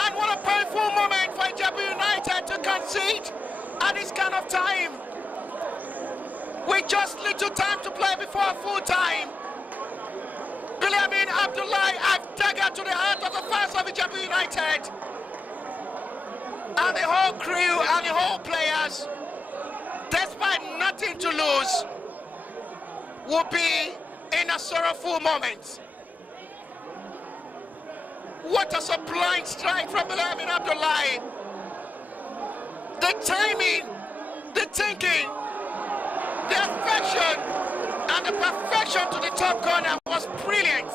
And what a painful moment for IJEBU United to concede at this kind of time. With just little time to play before full time. Benjamin Abdullahi have daggered to the heart of the fans of IJEBU United. And the whole crew and the whole players, despite nothing to lose, will be in a sorrowful moment. What a sublime strike from Benjamin Abdullahi. The timing, the thinking, the affection, and the perfection to the top corner was brilliant.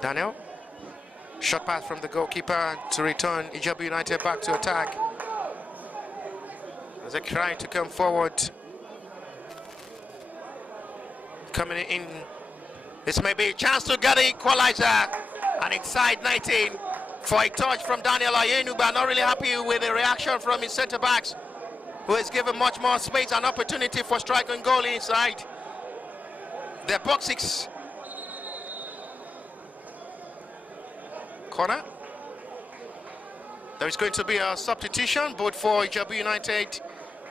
Daniel, shot pass from the goalkeeper to return IJEBU United back to attack. As they try to come forward. Coming in, this may be a chance to get the equalizer. And inside 19 for a touch from Daniel Ayenu, but not really happy with the reaction from his centre backs, who has given much more space and opportunity for striking goal inside the box 6. Corner. There is going to be a substitution both for IJEBU United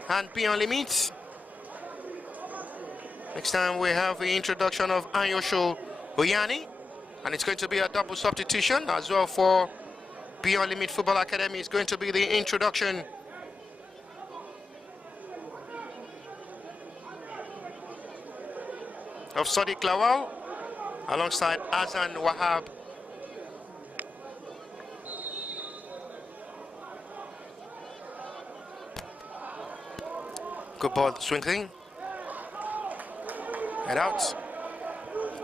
and Beyond Limits. Next time we have the introduction of Anyosho Oyani, and it's going to be a double substitution as well for Beyond Limit Football Academy is going to be the introduction. Of Sadiq Lawal alongside Azan Wahab. Good ball, swinging. Head out.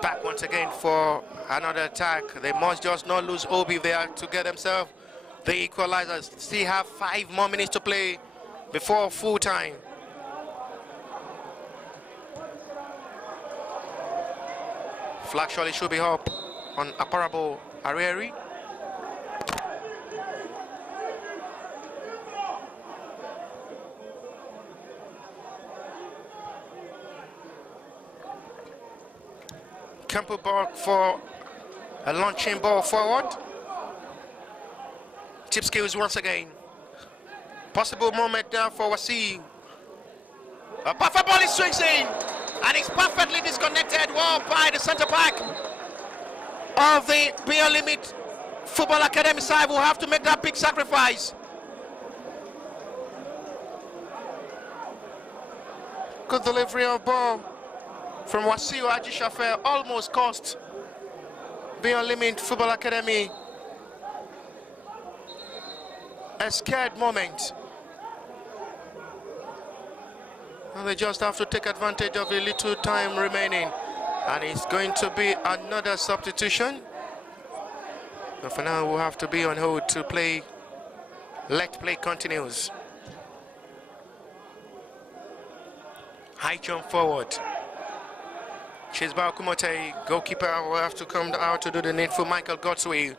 Back once again for another attack. They must just not lose Obi there to get themselves the equalizers. Still have 5 more minutes to play before full time. Flag surely should be up on Aparabo Arieri. Campbell for a launching ball forward. Tip skills once again. Possible moment there for Wasi. A perfect ball is swings in, and it's perfectly disconnected well by the centre back of the Beyond Limit Football Academy side. Will have to make that big sacrifice. Good delivery of ball from Wasiu Ajishafe almost cost Beyond Limit Football Academy a scared moment. And they just have to take advantage of the little time remaining. And it's going to be another substitution. But for now, we'll have to be on hold to play. Let play continues. High jump forward. Chizbao Kumote, goalkeeper, will have to come out to do the needful. Michael Godsway.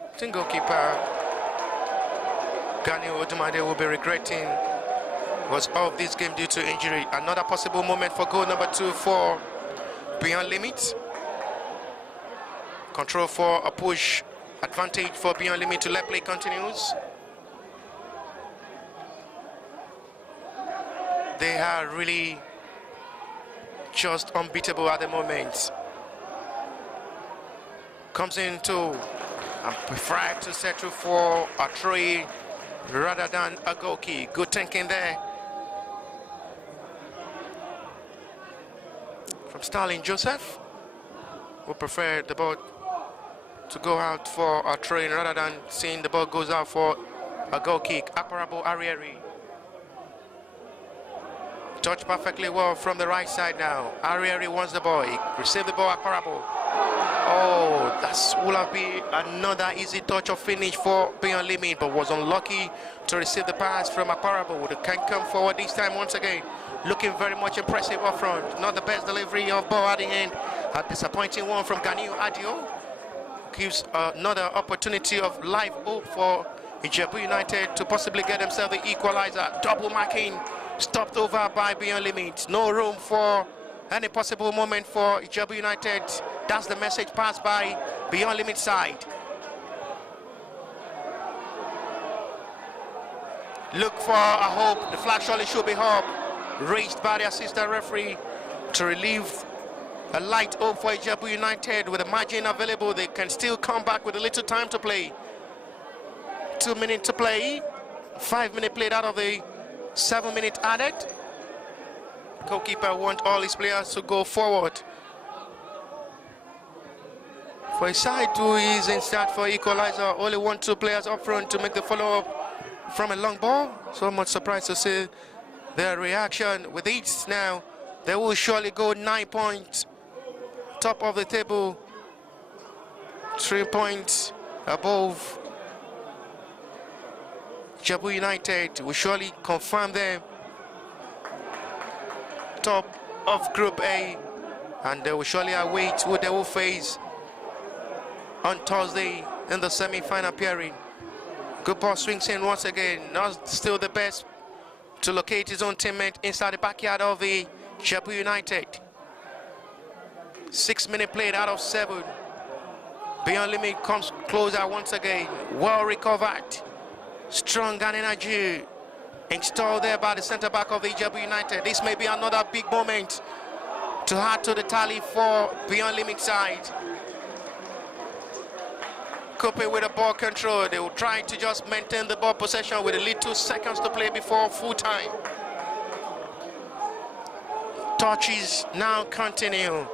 I think goalkeeper Gani Odumade will be regretting was off this game due to injury. Another possible moment for goal number 2 for Beyond Limit. Control for a push advantage for Beyond Limit to let play continues. They are really just unbeatable at the moment. Comes into and prefer to settle for a try rather than a goal kick. Good thinking there from Starling Joseph, who prefer the ball to go out for a try rather than seeing the ball goes out for a goal kick. Aparabo Arieri. Touch perfectly well from the right side now. Arieri wants the ball. He received the ball, Aparabo. Oh, that will have been another easy touch of finish for Beyond Limit, but was unlucky to receive the pass from Aparabo. They can come forward this time once again. Looking very much impressive up front. Not the best delivery of ball at the end. A disappointing one from Ganiu Adio. Gives another opportunity of live hope for IJEBU United to possibly get themselves the equalizer. Double marking. Stopped over by Beyond Limit. No room for any possible moment for IJEBU United. That's the message passed by Beyond Limit side. Look for a hope. The flag surely should be up. Raised by the assistant referee to relieve a light hope for IJEBU United. With the margin available, they can still come back with a little time to play. 2 minutes to play. 5 minutes played out of the 7 minutes added. Goalkeeper wants all his players to go forward. For a side who is in start for equalizer, only 1-2 players up front to make the follow-up from a long ball. So much surprised to see their reaction. With each now, they will surely go 9 points. Top of the table, 3 points above IJEBU United. Will surely confirm them top of Group A, and they will surely await who they will face on Thursday in the semi-final pairing. Good ball swings in once again. Not still the best to locate his own teammate inside the backyard of the IJEBU United. 6 minutes played out of 7. Beyond Limit comes closer once again. Well recovered. Strong and energy installed there by the centre back of the IJEBU United. This may be another big moment to add to the tally for Beyond Limit side. coping with the ball control. They will try to just maintain the ball possession with a little seconds to play before full time. Touches now continue.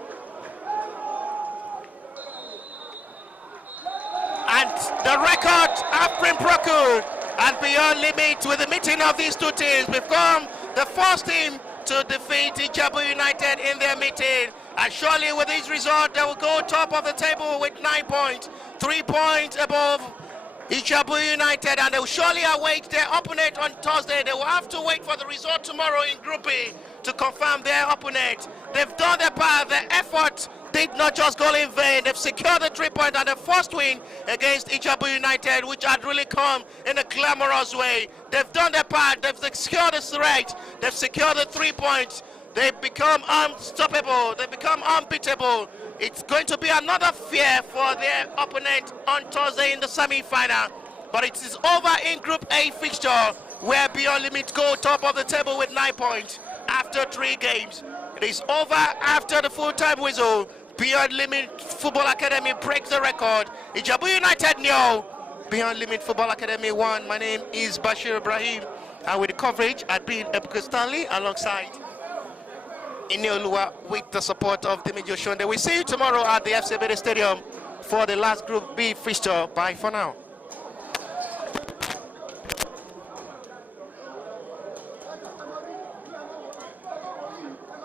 And the record have been broken. And beyond limit, with the meeting of these two teams, become the first team to defeat IJEBU United in their meeting. And surely with this result, they will go top of the table with 9 points, 3 points above IJEBU United, and they will surely await their opponent on Thursday. They will have to wait for the result tomorrow in Group B to confirm their opponent. They've done their part. Their effort did not just go in vain. They've secured the 3 points and the first win against IJEBU United, which had really come in a glamorous way. They've done their part. They've secured the threat. They've secured the 3 points. They've become unstoppable. They've become unbeatable. It's going to be another fear for their opponent on Thursday in the semi-final. But it is over in Group A fixture, where Beyond Limit go top of the table with 9 points after 3 games. It is over after the full-time whistle. Beyond Limit Football Academy breaks the record. IJEBU United nil, Beyond Limit Football Academy 1. My name is Bashir Ibrahim, and with the coverage, I've been Ebuka Stanley alongside Ineoluwa with the support of Dimi Joshonde. We see you tomorrow at the FC Bede Stadium for the last Group B fixture. Bye for now.